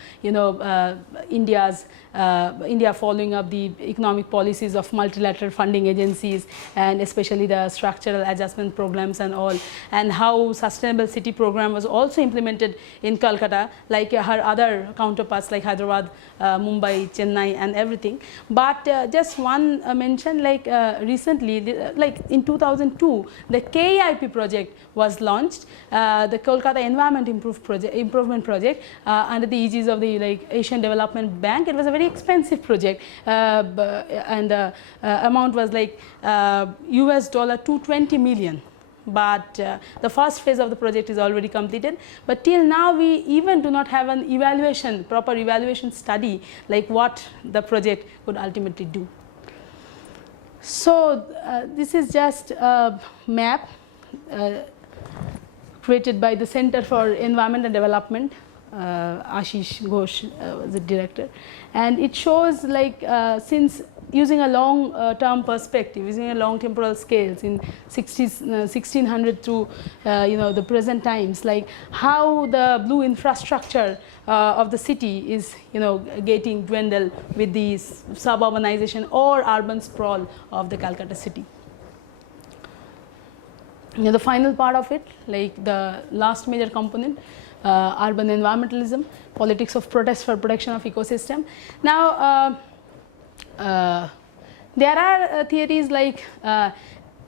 India following up the economic policies of multilateral funding agencies, and especially the structural adjustment programs and all, and how sustainable city program was also implemented in Calcutta, like her other counterparts like Hyderabad, Mumbai, Chennai and everything. But just one mention, like recently, like in 2002, the KEIP project was launched, the Kolkata Environment Improvement Project under the aegis of the Asian Development Bank. It was a very expensive project, and the amount was like US $220 million. But the first phase of the project is already completed, but till now we even do not have an evaluation, proper evaluation study, like what the project could ultimately do. So this is just a map created by the Center for Environment and Development. Ashish Ghosh was the director, and it shows like since using a long term perspective, using a long temporal scales in 1600 through the present times, like how the blue infrastructure of the city is getting dwindled with the suburbanization or urban sprawl of the Calcutta city. The final part of it, like the last major component, urban environmentalism, politics of protest for protection of ecosystem. Now there are theories like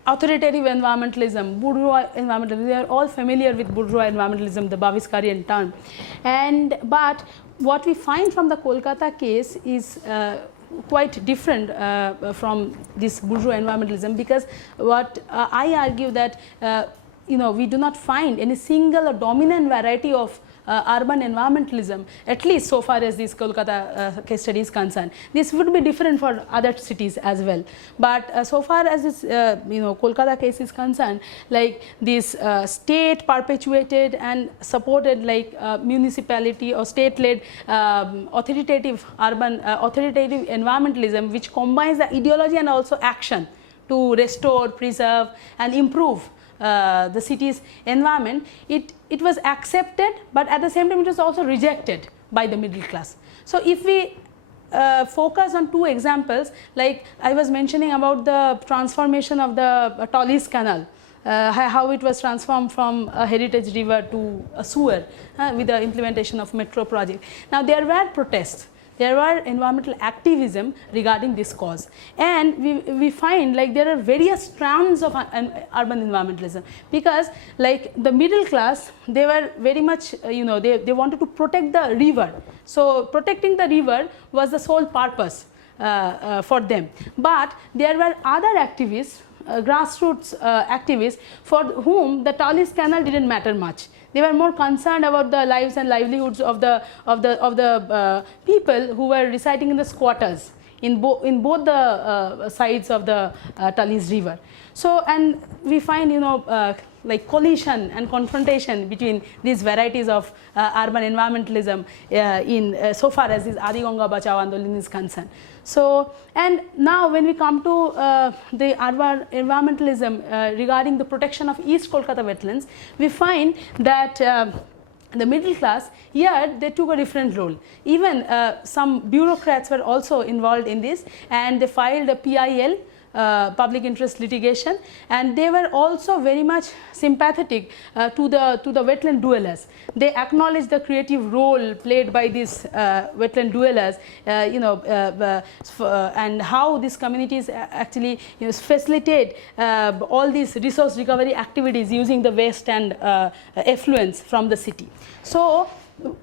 authoritative environmentalism, bourgeois environmentalism. We are all familiar with bourgeois environmentalism, the Bhaviskarian term, but what we find from the Kolkata case is quite different from this bourgeois environmentalism, because what I argue that we do not find any single or dominant variety of urban environmentalism, at least so far as this Kolkata case study is concerned. This would be different for other cities as well, but so far as this Kolkata case is concerned, like this state perpetuated and supported like municipality or state-led authoritative urban authoritative environmentalism, which combines the ideology and also action to restore, preserve and improve the city's environment. It was accepted, but at the same time it was also rejected by the middle class. So if we focus on two examples, like I was mentioning about the transformation of the Tallis Canal, how it was transformed from a heritage river to a sewer with the implementation of metro project. Now there were protests, there were environmental activism regarding this cause, and we find like there are various strands of urban environmentalism, because like the middle class, they were very much they wanted to protect the river, so protecting the river was the sole purpose for them. But there were other activists grassroots activists for whom the Tallis Canal didn't matter much. They were more concerned about the lives and livelihoods of the people who were residing in the squatters in both the sides of the Tallis river. So, and we find, you know, like collision and confrontation between these varieties of urban environmentalism in so far as this Adi Ganga Bachao Andolan is concerned. So, and now when we come to the urban environmentalism regarding the protection of East Kolkata wetlands, we find that the middle class here, they took a different role. Even some bureaucrats were also involved in this, and they filed a PIL, public interest litigation, and they were also very much sympathetic to the wetland dwellers. They acknowledged the creative role played by these wetland dwellers, you know, and how these communities actually, you know, facilitate all these resource recovery activities using the waste and effluents from the city. So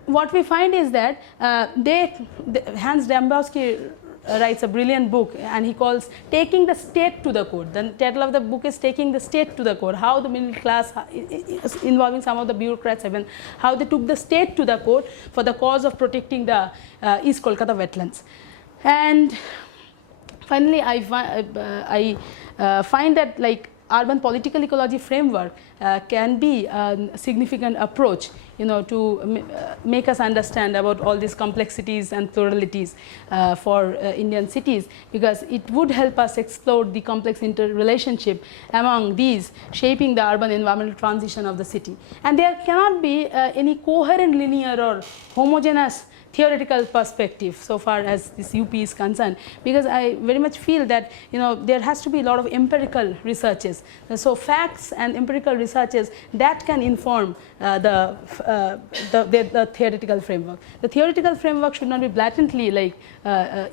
what we find is that Hans Dembowski writes a brilliant book, and he calls Taking the State to the Court. The title of the book is Taking the State to the Court, how the middle class, involving some of the bureaucrats even, how they took the state to the court for the cause of protecting the East Kolkata wetlands. And finally, I find that, like, urban political ecology framework can be a significant approach, you know, to make us understand about all these complexities and pluralities for Indian cities, because it would help us explore the complex interrelationship among these, shaping the urban environmental transition of the city. And there cannot be any coherent, linear or homogeneous theoretical perspective so far as this UP is concerned, because I very much feel that, you know, there has to be a lot of empirical researches. So facts and empirical researches that can inform the theoretical framework. The theoretical framework should not be blatantly, like,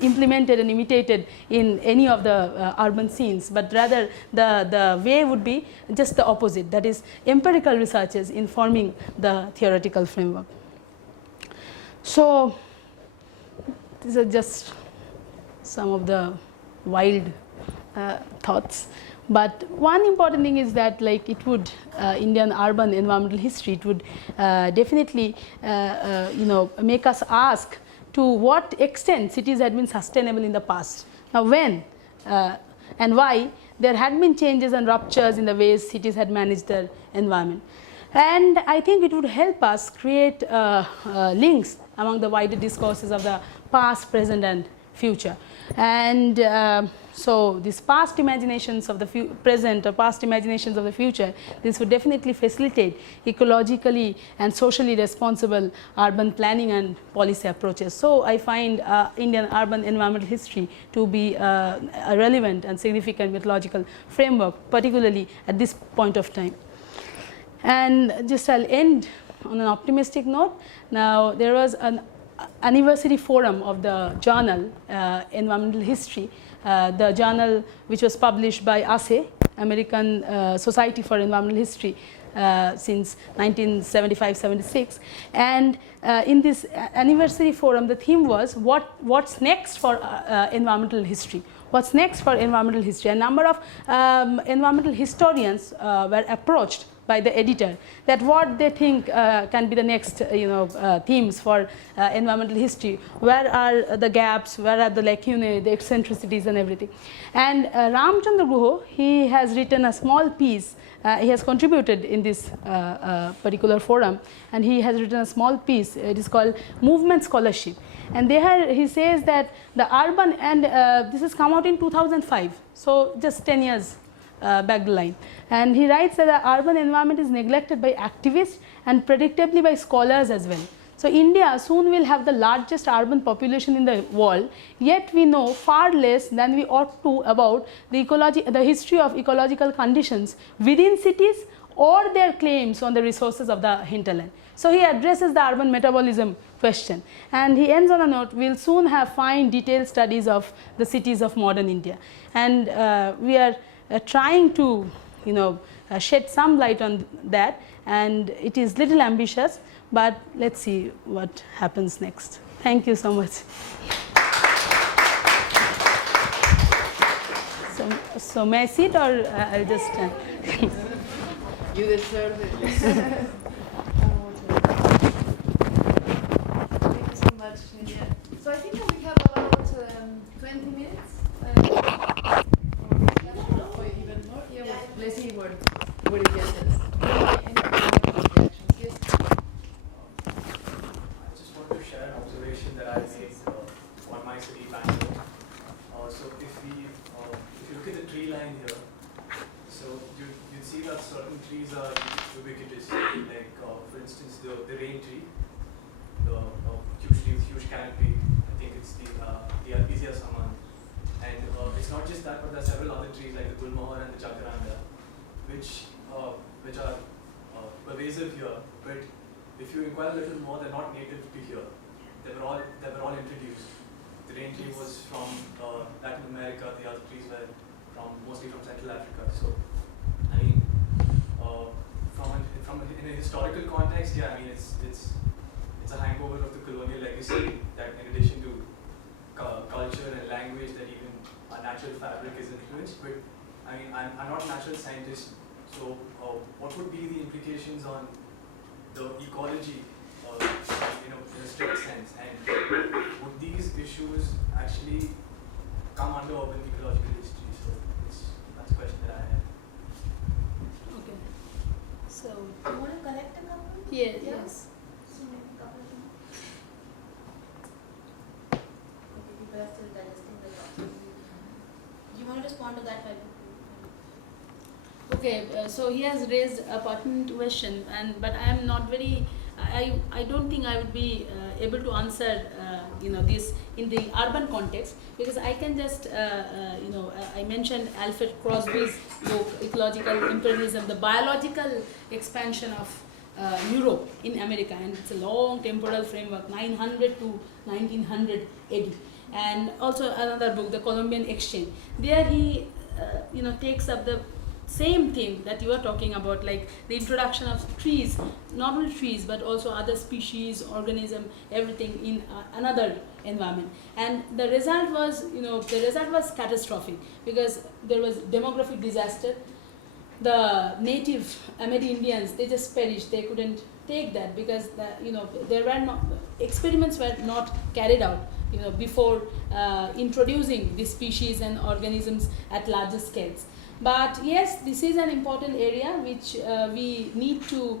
implemented and imitated in any of the urban scenes, but rather the way would be just the opposite, that is empirical researches informing the theoretical framework. So these are just some of the wild thoughts, but one important thing is that, like, it would Indian urban environmental history, it would definitely you know, make us ask to what extent cities had been sustainable in the past. Now, when and why there had been changes and ruptures in the ways cities had managed their environment. And I think it would help us create links among the wider discourses of the past, present and future. And so these past imaginations of the present or past imaginations of the future, this would definitely facilitate ecologically and socially responsible urban planning and policy approaches. So I find Indian urban environmental history to be a relevant and significant methodological framework, particularly at this point of time. And just I'll end on an optimistic note. Now, there was an anniversary forum of the journal Environmental History, the journal which was published by ASE, American Society for Environmental History, since 1975-76. And in this anniversary forum, the theme was what's next for environmental history. What's next for environmental history? A number of environmental historians were approached by the editor, that what they think can be the next themes for environmental history. Where are the gaps, where are the lacunae, the eccentricities and everything. And Ramchandra Guha, he has written a small piece, he has contributed in this particular forum, and he has written a small piece, it is called Movement Scholarship. And there he says that the urban, and this has come out in 2005, so just 10 years back the line. And he writes that the urban environment is neglected by activists and predictably by scholars as well. So India soon will have the largest urban population in the world, yet we know far less than we ought to about the history of ecological conditions within cities or their claims on the resources of the hinterland. So he addresses the urban metabolism question, and he ends on a note, we will soon have fine detailed studies of the cities of modern India. And we are trying to shed some light on that, and it is little ambitious, but let's see what happens next. Thank you so much. So, So may I sit or I'll just stand? You deserve it. Thank you so much, Jenia. So I think that we have about 20 minutes. Or even more. Yeah, well, let's see where it gets us. Any reactions? Yes. I just wanted to share an observation that I made on my city, Bangalore. So if you look at the tree line here, so you'd see that certain trees are ubiquitous, like for instance the rain tree, the huge canopy. I think it's the Albizia saman, and it's not just that, but there are several other trees like the Gulmohar and the Jacaranda, which are pervasive here. But if you inquire a little more, they're not native to here. They were all introduced. The rain tree was from Latin America. The other trees were mostly from Central Africa. So, I mean, in a historical context, yeah, I mean, it's a hangover of the colonial legacy that, in addition to culture and language, that even our natural fabric is influenced. But I mean, I'm not a natural scientist, so what would be the implications on the ecology, in a strict sense, and would these issues actually come under urban ecological history? So that's a question that I have. Okay. So, You want to collect a couple? yes, Yeah. yes. So maybe a couple of them. Okay, people are still digesting the topic. Do you want to respond to that, Vibhu? Okay, so he has raised a pertinent question, but I am not very. I don't think I would be able to answer this in the urban context, because I can just I mentioned Alfred Crosby's book Ecological Imperialism, the biological expansion of Europe in America, and it's a long temporal framework, 900 to 1900 AD, and also another book, The Columbian Exchange. There he takes up the same thing that you are talking about, like the introduction of trees, not only trees but also other species, organism, everything in another environment. And the result was catastrophic, because there was demographic disaster. The native Amerindians, they just perished. They couldn't take that, because experiments were not carried out before introducing these species and organisms at larger scales. But yes, this is an important area which we need to,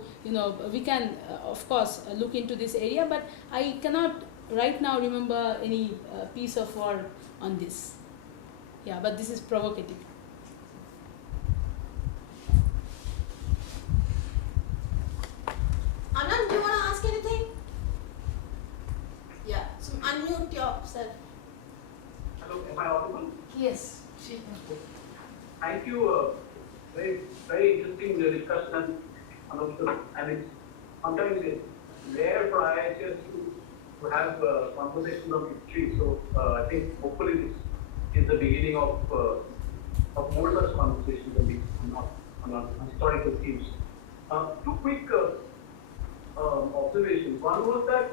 we can of course look into this area, but I cannot right now remember any piece of work on this. Yeah, but this is provocative. Anand, do you want to ask anything? Yeah, so unmute yourself. Hello, am I audible? Yes. Thank you. Very, very interesting discussion. And it's sometimes it's rare for IHS to have conversations on history. So I think hopefully this is the beginning of more such conversations on historical themes. Two quick observations. One was that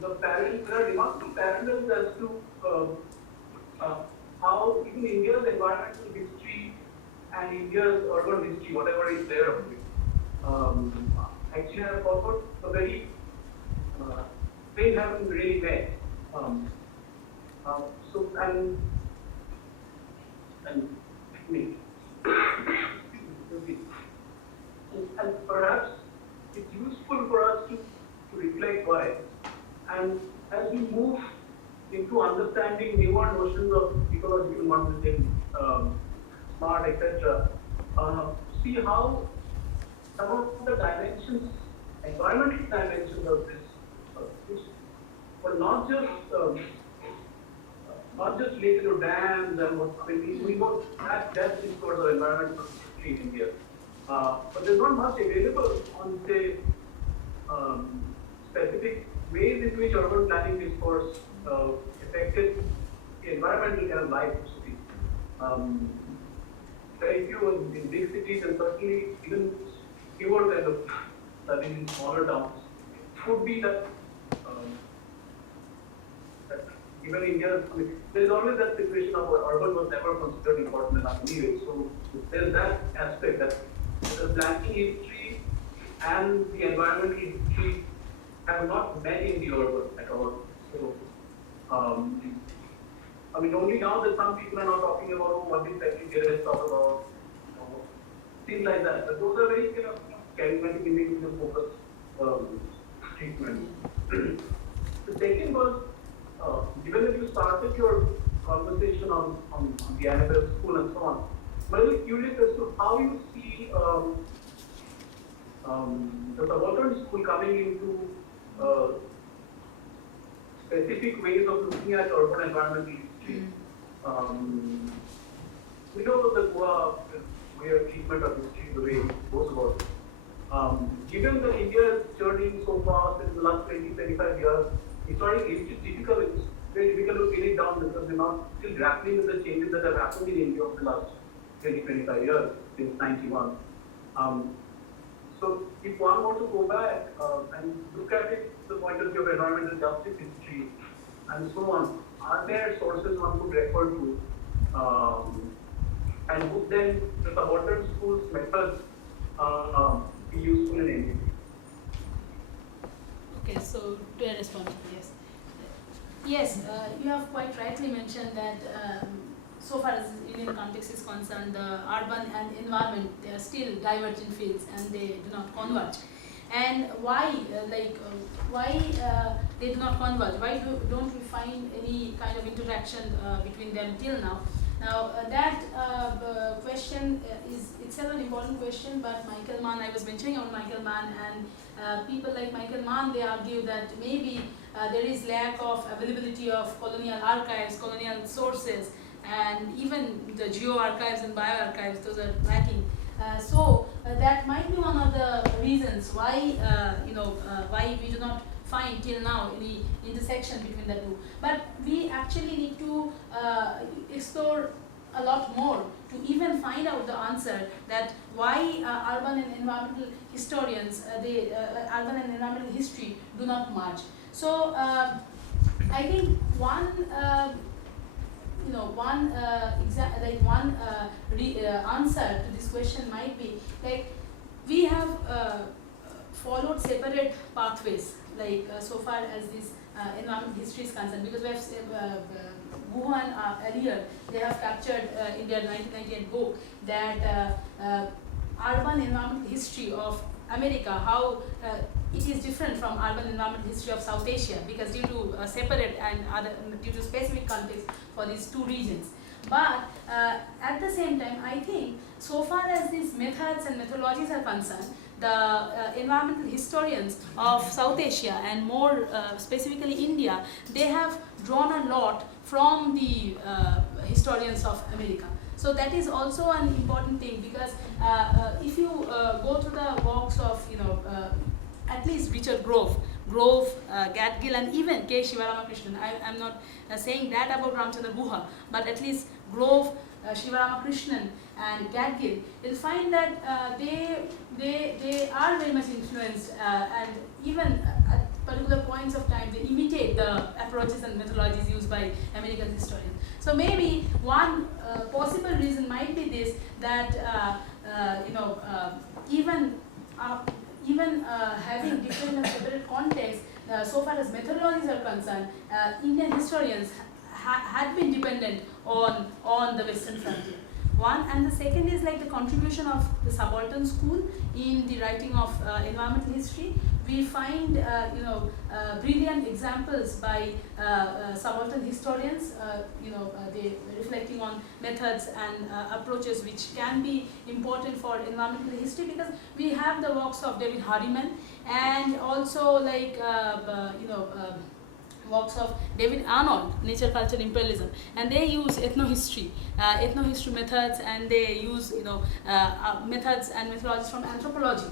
there are remarkable parallels as to how even India's environmental history and India's urban history, whatever is there of it, actually have followed a very they haven't really met. So and perhaps it's useful for us to reflect why. And as we move into understanding newer notions of ecological modeling, smart, etc., see how some of the dimensions, environmental dimensions of this, were not just related to dams and what. I mean, we know that depth discourse of environmental history in India, but there's not much available on, say, specific ways in which urban planning discourse affected the environmental kind of life of cities. Very few in big cities, and certainly even fewer kind of living in smaller towns. Could be that given India, I mean, there's always that situation of urban was never considered important enough anyway. So there's that aspect that the planning history and the environmental history have not met in the urban at all. So, I mean, only now that some people are now talking about, oh, what did Patrick Gervais talk about, things like that. But those are very kind of charismatic images and focused treatment. The second was, given that you started your conversation on the Annabelle School and so on, I'm really curious as to how you see the subaltern school coming into specific ways of looking at urban environmental history. We know the Goa way of treatment of history, the way it goes about. Given that India is journeying so fast in the last 20-25 years, historic history is difficult. It's very difficult to pin it down because we're not still grappling with the changes that have happened in India over the last 20-25 years since '91. So if one wants to go back and look at it from the point of view of environmental justice history and so on, are there sources one could refer to and would then the subaltern schools methods be useful in India? Okay, so do I respond to this? Yes, you have quite rightly mentioned that so far as the Indian context is concerned, the urban and environment, they are still divergent fields and they do not converge. And why, why they do not converge? Why don't we find any kind of interaction between them till now? Now that question is itself an important question, but Michael Mann, I was mentioning on Michael Mann, and people like Michael Mann, they argue that maybe there is lack of availability of colonial archives, colonial sources, and even the geo-archives and bio-archives, those are lacking. So that might be one of the reasons why, why we do not find till now any intersection between the two. But we actually need to explore a lot more to even find out the answer that why urban and environmental historians, urban and environmental history do not merge. So I think one answer to this question might be like we have followed separate pathways, like so far as this environmental history is concerned, because we have Guha and earlier they have captured in their 1998 book that urban environmental history of America, how it is different from urban environmental history of South Asia, because due to separate and due to specific context for these two regions. But at the same time, I think so far as these methods and methodologies are concerned, the environmental historians of South Asia and more specifically India, they have drawn a lot from the historians of America. So that is also an important thing, because if you go through the works of, at least Richard Grove, Gadgil, and even K. Shivaramakrishnan, I'm not saying that about Ramchandra Guha, but at least Grove, Shivaramakrishnan, and Gadgil, you'll find that they are very much influenced, and even at particular points of time, they imitate the approaches and methodologies used by American historians. So maybe one possible reason might be this, that even having different and separate contexts, so far as methodologies are concerned, Indian historians had been dependent on the Western frontier. One, and the second is like the contribution of the subaltern school in the writing of environmental history. We find brilliant examples by subaltern historians, they reflecting on methods and approaches which can be important for environmental history, because we have the works of David Harriman and also like works of David Arnold, Nature, Culture, Imperialism, and they use ethnohistory methods, and they use methods and methodologies from anthropology,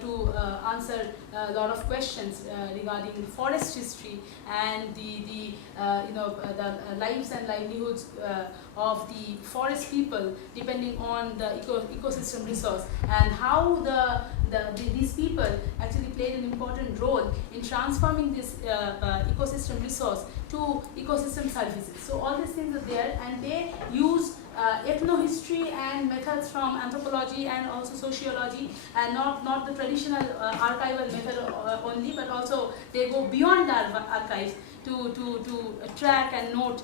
to answer a lot of questions regarding forest history and the lives and livelihoods of the forest people depending on the ecosystem resource, and how these people actually played an important role in transforming this ecosystem resource to ecosystem services. So all these things are there, and they use ethnohistory and methods from anthropology and also sociology, and not the traditional archival method only, but also they go beyond the archives to track and note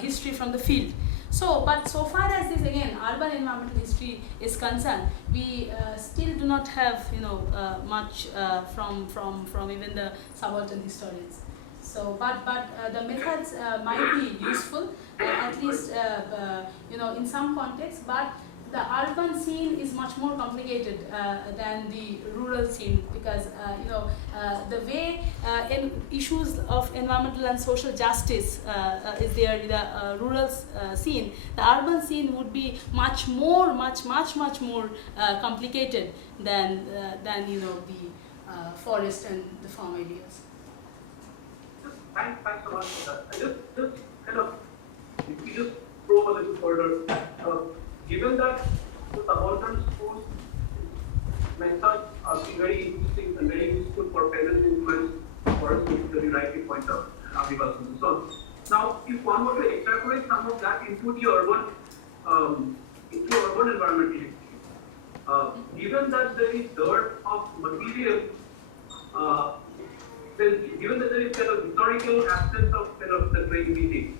history from the field. So, but so far as this again urban environmental history is concerned, we still do not have much from even the subaltern historians. So, but the methods might be useful, at least in some contexts. But the urban scene is much more complicated than the rural scene, because the way issues of environmental and social justice is there in the rural scene, the urban scene would be much more complicated than the forest and the farm areas. Thanks so much for that. Just kind of, if we just probe a little further, given that the subaltern schools methods are very interesting and very useful for peasant movements, forest movements, as you rightly point out, and so on. Now, if one were to extrapolate some of that into the urban environmental history, given that there is dearth of material, given that there is kind of historical absence of kind of the creativity,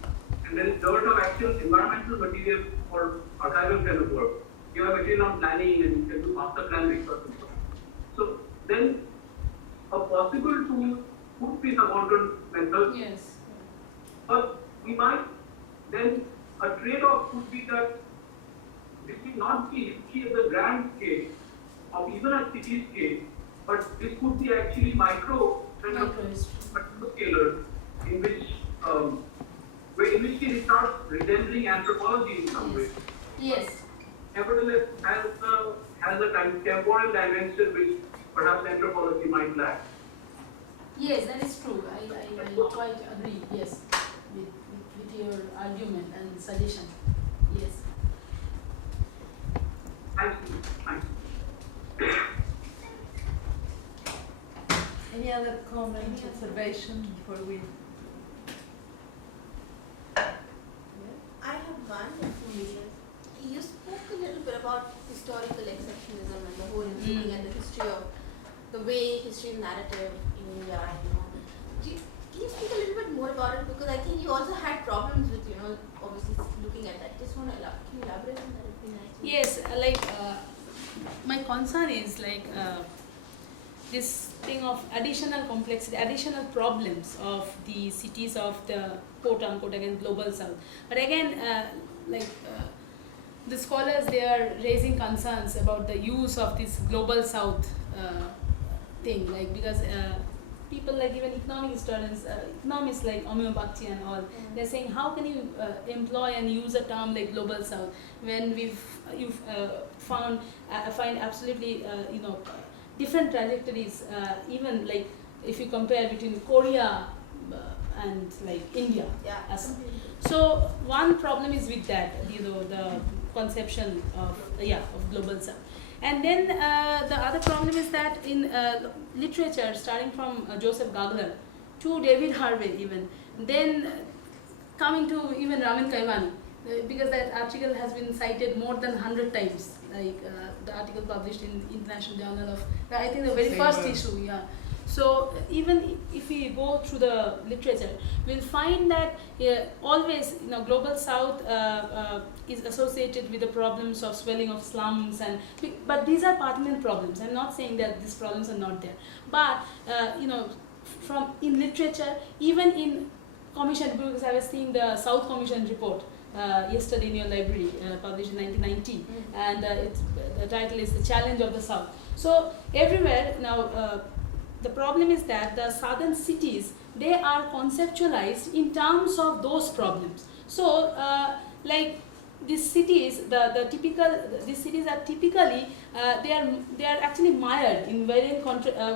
and there is dearth of actual environmental material for archival kind of work. You have material on planning, and you can do master plan research and so on. So then, a possible tool could be subaltern methods. Yes. But we might then, a trade-off could be that this will not be history at the grand scale, or even at city scale, but this could be actually micro scalers in which it starts resembling anthropology in some way. Yes. Nevertheless, has a temporal dimension which perhaps anthropology might lack. Yes, that is true. I quite agree, yes, with your argument and suggestion. Yes. Thanks. Any other comments, observation before we? I have one. You spoke a little bit about historical exceptionalism and the whole looking at the history of the way history is narrative in India. Can you speak a little bit more about it? Because I think you also had problems with obviously looking at that. Just want to can you elaborate on that? It'd be nice. Yes, my concern is this thing of additional complexity, additional problems of the cities of the quote unquote again global south. But again, the scholars, they are raising concerns about the use of this global south thing, because people like even economic historians, economists like Omyo Bakchi and all, they're saying how can you employ and use a term like global south when you've find absolutely different trajectories, even if you compare between Korea and India. Yeah. So one problem is with that, the conception of global south. And then the other problem is that in literature, starting from Joseph Gagler to David Harvey even, then coming to even Ramin Kaivani, because that article has been cited more than 100 times, the article published in International Journal of, I think the very first issue, yeah. So even if we go through the literature, we'll find that always, global south is associated with the problems of swelling of slums, but these are pertinent problems. I'm not saying that these problems are not there, but from in literature, even in commission, because I was seeing the South Commission report yesterday in your library, published in 1990, and the title is "The Challenge of the South." So everywhere now. The problem is that the southern cities, they are conceptualized in terms of those problems. So, these cities, these cities are typically they are actually mired in various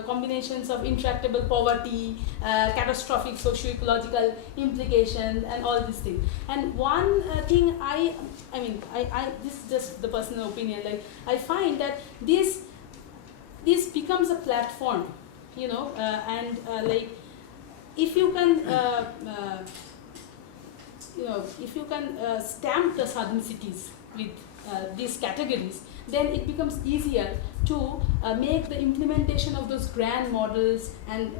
combinations of intractable poverty, catastrophic socio-ecological implications, and all these things. And one thing this is just the personal opinion. I find that this becomes a platform, you know, and like if you can, you know, if you can stamp the southern cities with these categories, then it becomes easier to make the implementation of those grand models and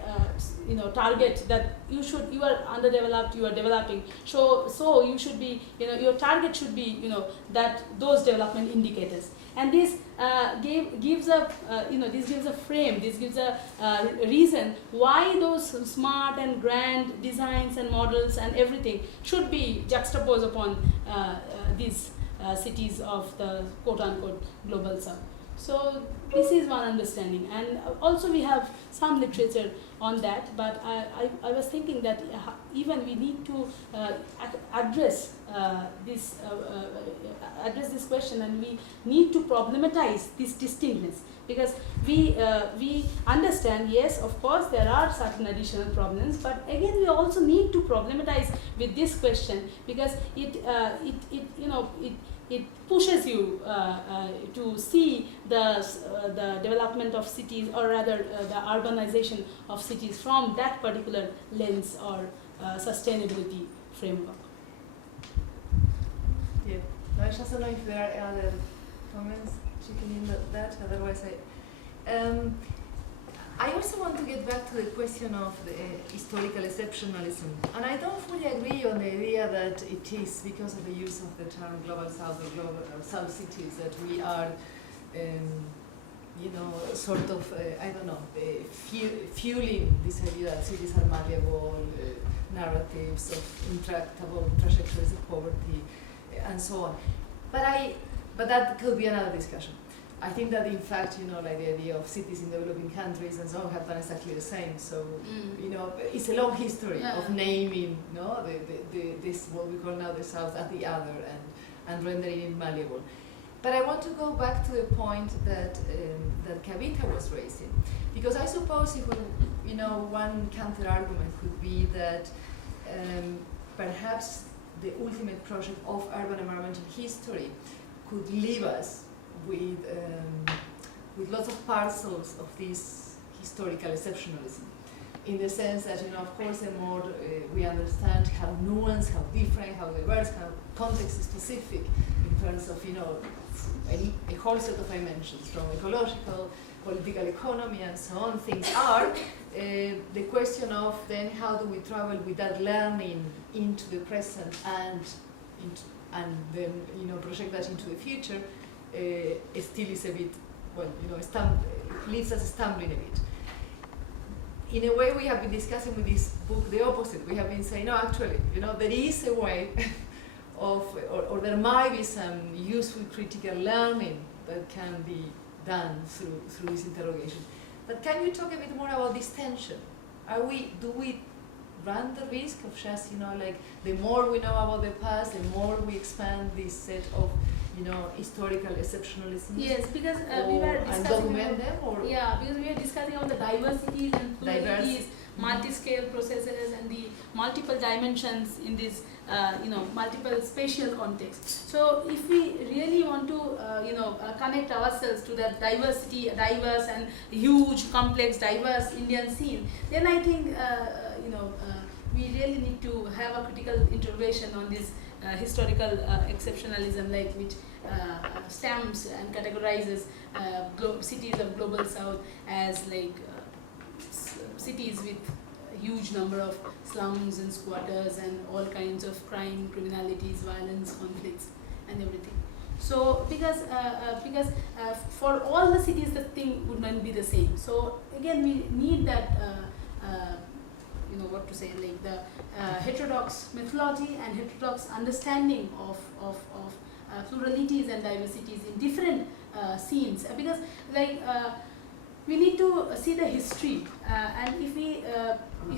you know, target that you are underdeveloped, you are developing. So you should be, you know, your target should be, you know, that those development indicators. And this gives a you know, this gives a frame, this gives a reason why those smart and grand designs and models and everything should be juxtaposed upon these cities of the quote-unquote global south. So this is one understanding, and also we have some literature on that, but I was thinking that even we need to address this question, and we need to problematize this distinctness, because we understand, yes, of course there are certain additional problems, but again we also need to problematize with this question, because it you know, it pushes you to see the development of cities, or rather the urbanization of cities from that particular lens or sustainability framework. Yeah. No, I just don't know if there are other comments chipping in that. Otherwise, I also want to get back to the question of the historical exceptionalism. And I don't fully agree on the idea that it is because of the use of the term global south or global south cities that we are, you know, sort of, I don't know, fueling this idea that cities are malleable, narratives of intractable trajectories of poverty, and so on. But that could be another discussion. I think that in fact, you know, like the idea of cities in developing countries and so on have done exactly the same. So, you know, it's a long history of naming, no, this what we call now the South at the other, and rendering it malleable. But I want to go back to the point that that Kavita was raising, because I suppose if you know, one counter argument could be that perhaps the ultimate project of urban environmental history could leave us with lots of parcels of this historical exceptionalism, in the sense that, you know, of course, the more we understand how nuanced, how different, how diverse, how context-specific in terms of, you know, a whole set of dimensions, from ecological, political economy, and so on, things are, the question of then how do we travel with that learning into the present and then, you know, project that into the future, still is a bit, well, you know, leaves us stumbling a bit. In a way, we have been discussing with this book the opposite. We have been saying, no, actually, you know, there is a way of, or there might be some useful critical learning that can be done through this interrogation. But can you talk a bit more about this tension? Do we run the risk of just, you know, like the more we know about the past, the more we expand this set of, you know, historical exceptionalism? Yes, because we were discussing about them, or because we were discussing about the diversities and pluralities, multi-scale processes, and the multiple dimensions in this, you know, multiple spatial context. So if we really want to, you know, connect ourselves to that diverse and huge, complex, diverse Indian scene, then I think, you know, we really need to have a critical intervention on this historical exceptionalism, like which stamps and categorizes cities of global south as like cities with huge number of slums and squatters and all kinds of crime, criminalities, violence, conflicts, and everything. So because for all the cities the thing would not be the same. So again we need that you know, what to say, like the heterodox methodology and heterodox understanding of pluralities and diversities in different scenes, because like we need to see the history, and if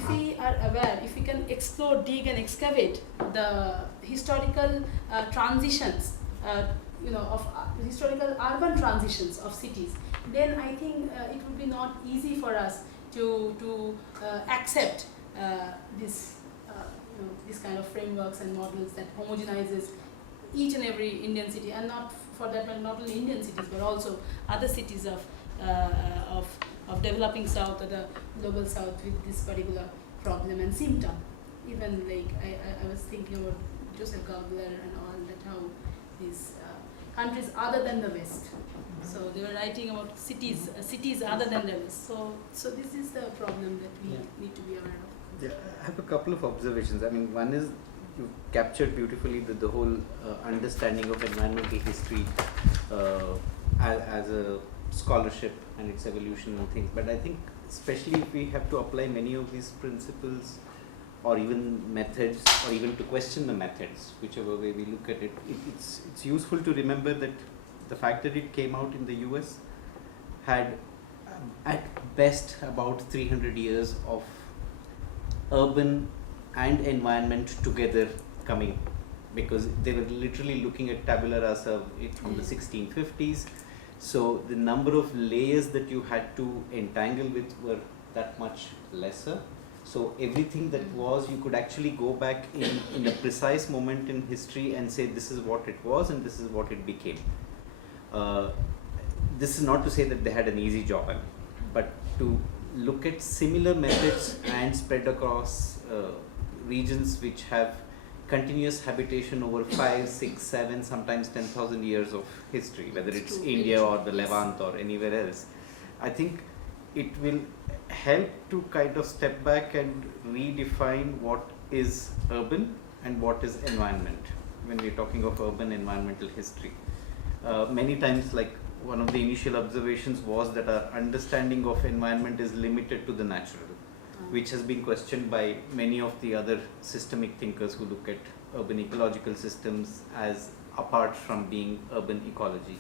we are aware, if we can explore, dig and excavate the historical transitions, you know, of historical urban transitions of cities, then I think it would be not easy for us to accept this you know, this kind of frameworks and models that homogenizes each and every Indian city, and not for that matter not only Indian cities but also other cities of of developing South or the global South with this particular problem and symptom. Even like I was thinking about Joseph Goebbels and all that, how these countries other than the West. So they were writing about cities other than the West. So this is the problem that we need to be aware of. Yeah, I have a couple of observations. I mean, one is you captured beautifully the whole understanding of environmental history as a scholarship and its evolution and things. But I think especially if we have to apply many of these principles or even methods, or even to question the methods, whichever way we look at it, it's useful to remember that the fact that it came out in the US had at best about 300 years of urban and environment together coming, because they were literally looking at tabula rasa from the 1650s. So the number of layers that you had to entangle with were that much lesser. So everything that was, you could actually go back in a precise moment in history and say this is what it was and this is what it became. This is not to say that they had an easy job, but to look at similar methods and spread across regions which have continuous habitation over 5, 6, 7, sometimes 10,000 years of history, whether it's India or the Levant or anywhere else. I think it will help to kind of step back and redefine what is urban and what is environment when we're talking of urban environmental history. Many times, like one of the initial observations was that our understanding of environment is limited to the natural, which has been questioned by many of the other systemic thinkers who look at urban ecological systems as apart from being urban ecology.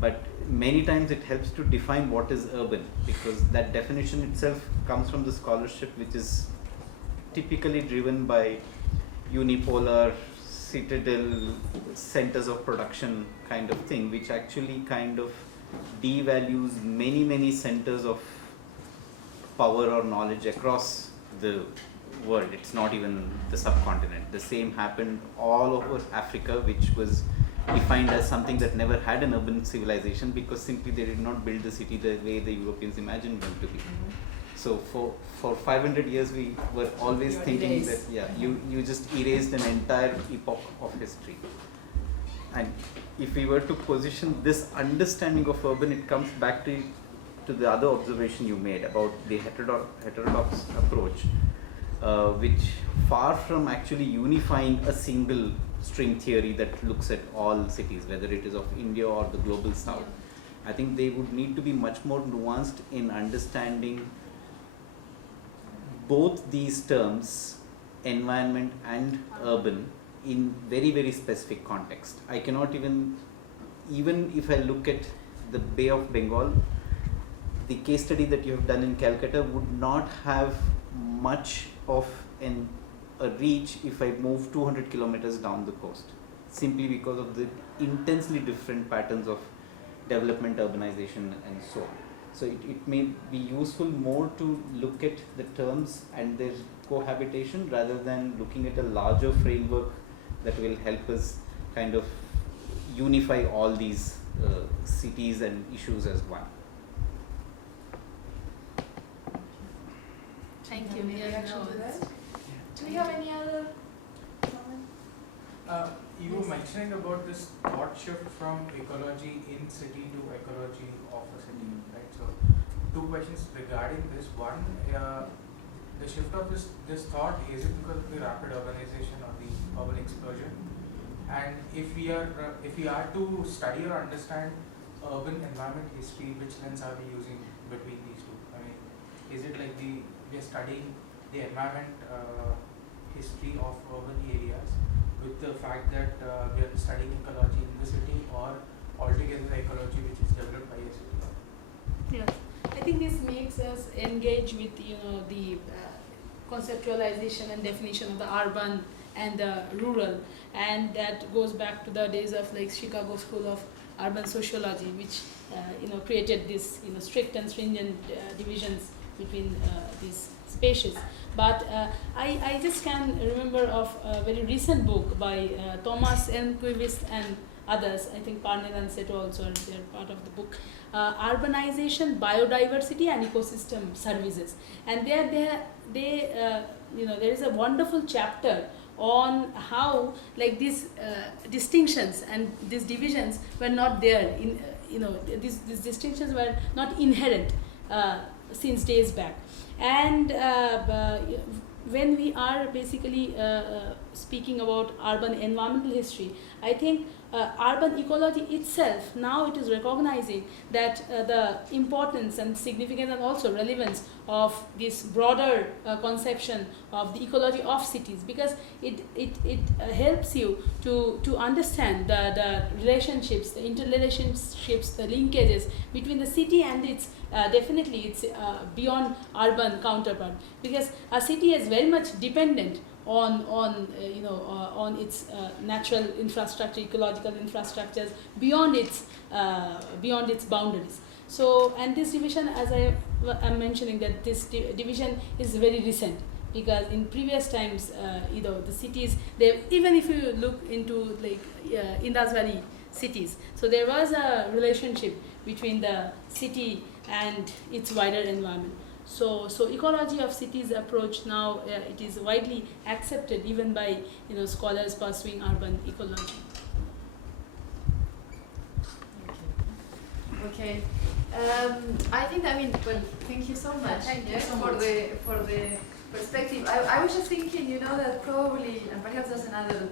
But many times it helps to define what is urban, because that definition itself comes from the scholarship which is typically driven by unipolar, citadel, centers of production kind of thing, which actually kind of devalues many centers of power or knowledge across the world. It's not even the subcontinent. The same happened all over Africa, which was defined as something that never had an urban civilization because simply they did not build the city the way the Europeans imagined them to be. So for 500 years we were always thinking that you just erased an entire epoch of history. And if we were to position this understanding of urban, it comes back to the other observation you made about the heterodox approach, which far from actually unifying a single string theory that looks at all cities, whether it is of India or the global south. I think they would need to be much more nuanced in understanding both these terms, environment and urban, in very specific context. I cannot even if I look at the Bay of Bengal, the case study that you have done in Calcutta would not have much of a reach if I move 200 kilometers down the coast, simply because of the intensely different patterns of development, urbanization and so on. So it may be useful more to look at the terms and their cohabitation rather than looking at a larger framework that will help us kind of unify all these cities and issues as one. Thank you. Reaction to that? Do we have any other comment? You were mentioning about this thought shift from ecology in city to ecology of a city, right? So, two questions regarding this. One, the shift of this thought, is it because of the rapid urbanization or the urban explosion? And if we are to study or understand urban environment history, which lens are we using between these two? I mean, is it like we are studying the environment history of urban areas with the fact that we are studying ecology in the city, or altogether the ecology which is developed by a city? Yes, I think this makes us engage with the conceptualization and definition of the urban and the rural, and that goes back to the days of like Chicago School of Urban Sociology, which created this strict and stringent divisions between these spaces. But I just can remember of a very recent book by Thomas Enquist and others. I think Parnell and Seto also are they are part of the book. Urbanization, biodiversity, and ecosystem services. And there is a wonderful chapter on how like these distinctions and these divisions were not there in these distinctions were not inherent since days back. And when we are basically speaking about urban environmental history, I think urban ecology itself, now it is recognizing that the importance and significance and also relevance of this broader conception of the ecology of cities, because it helps you to understand the relationships, the interrelationships, the linkages between the city and its definitely its beyond urban counterpart, because a city is very much dependent on its natural infrastructure, ecological infrastructures beyond its boundaries. So, and this division, as I am mentioning, that this division is very recent, because in previous times, the cities, they, even if you look into like Indus Valley cities, so there was a relationship between the city and its wider environment. So ecology of cities approach now it is widely accepted even by scholars pursuing urban ecology. Okay. I think, well, thank you so much. Thank you so for much. the perspective. I was just thinking, that probably, and perhaps that's another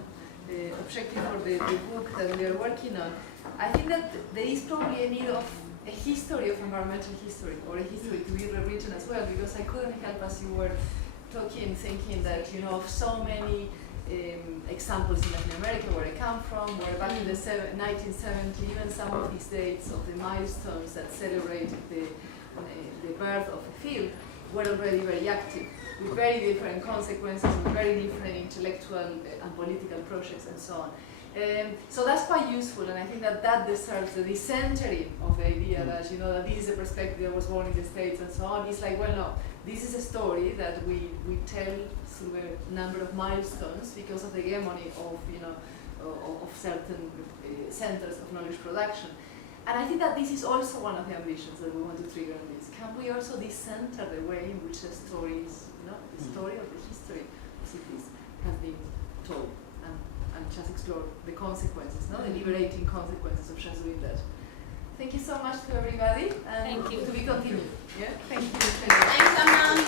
objective for the book that we are working on. I think that there is probably a need of a history of environmental history, or a history to be rewritten as well, because I couldn't help, as you were talking, thinking that, of so many examples in Latin America where I come from, where back in the 1970s, even some of these dates of the milestones that celebrated the birth of a field were already very active, with very different consequences, with very different intellectual and political projects and so on. So that's quite useful, and I think that deserves the decentering of the idea that, that this is a perspective that was born in the States and so on. It's like, well, no, this is a story that we tell through a number of milestones because of the hegemony of certain centers of knowledge production. And I think that this is also one of the ambitions that we want to trigger in this. Can we also decenter the way in which the stories, the story of the history of cities has been told, and just explore the consequences, the liberating consequences of just doing that. Thank you so much to everybody, and Thank you. to be continued. Yeah, thank you. Thanks, Amna.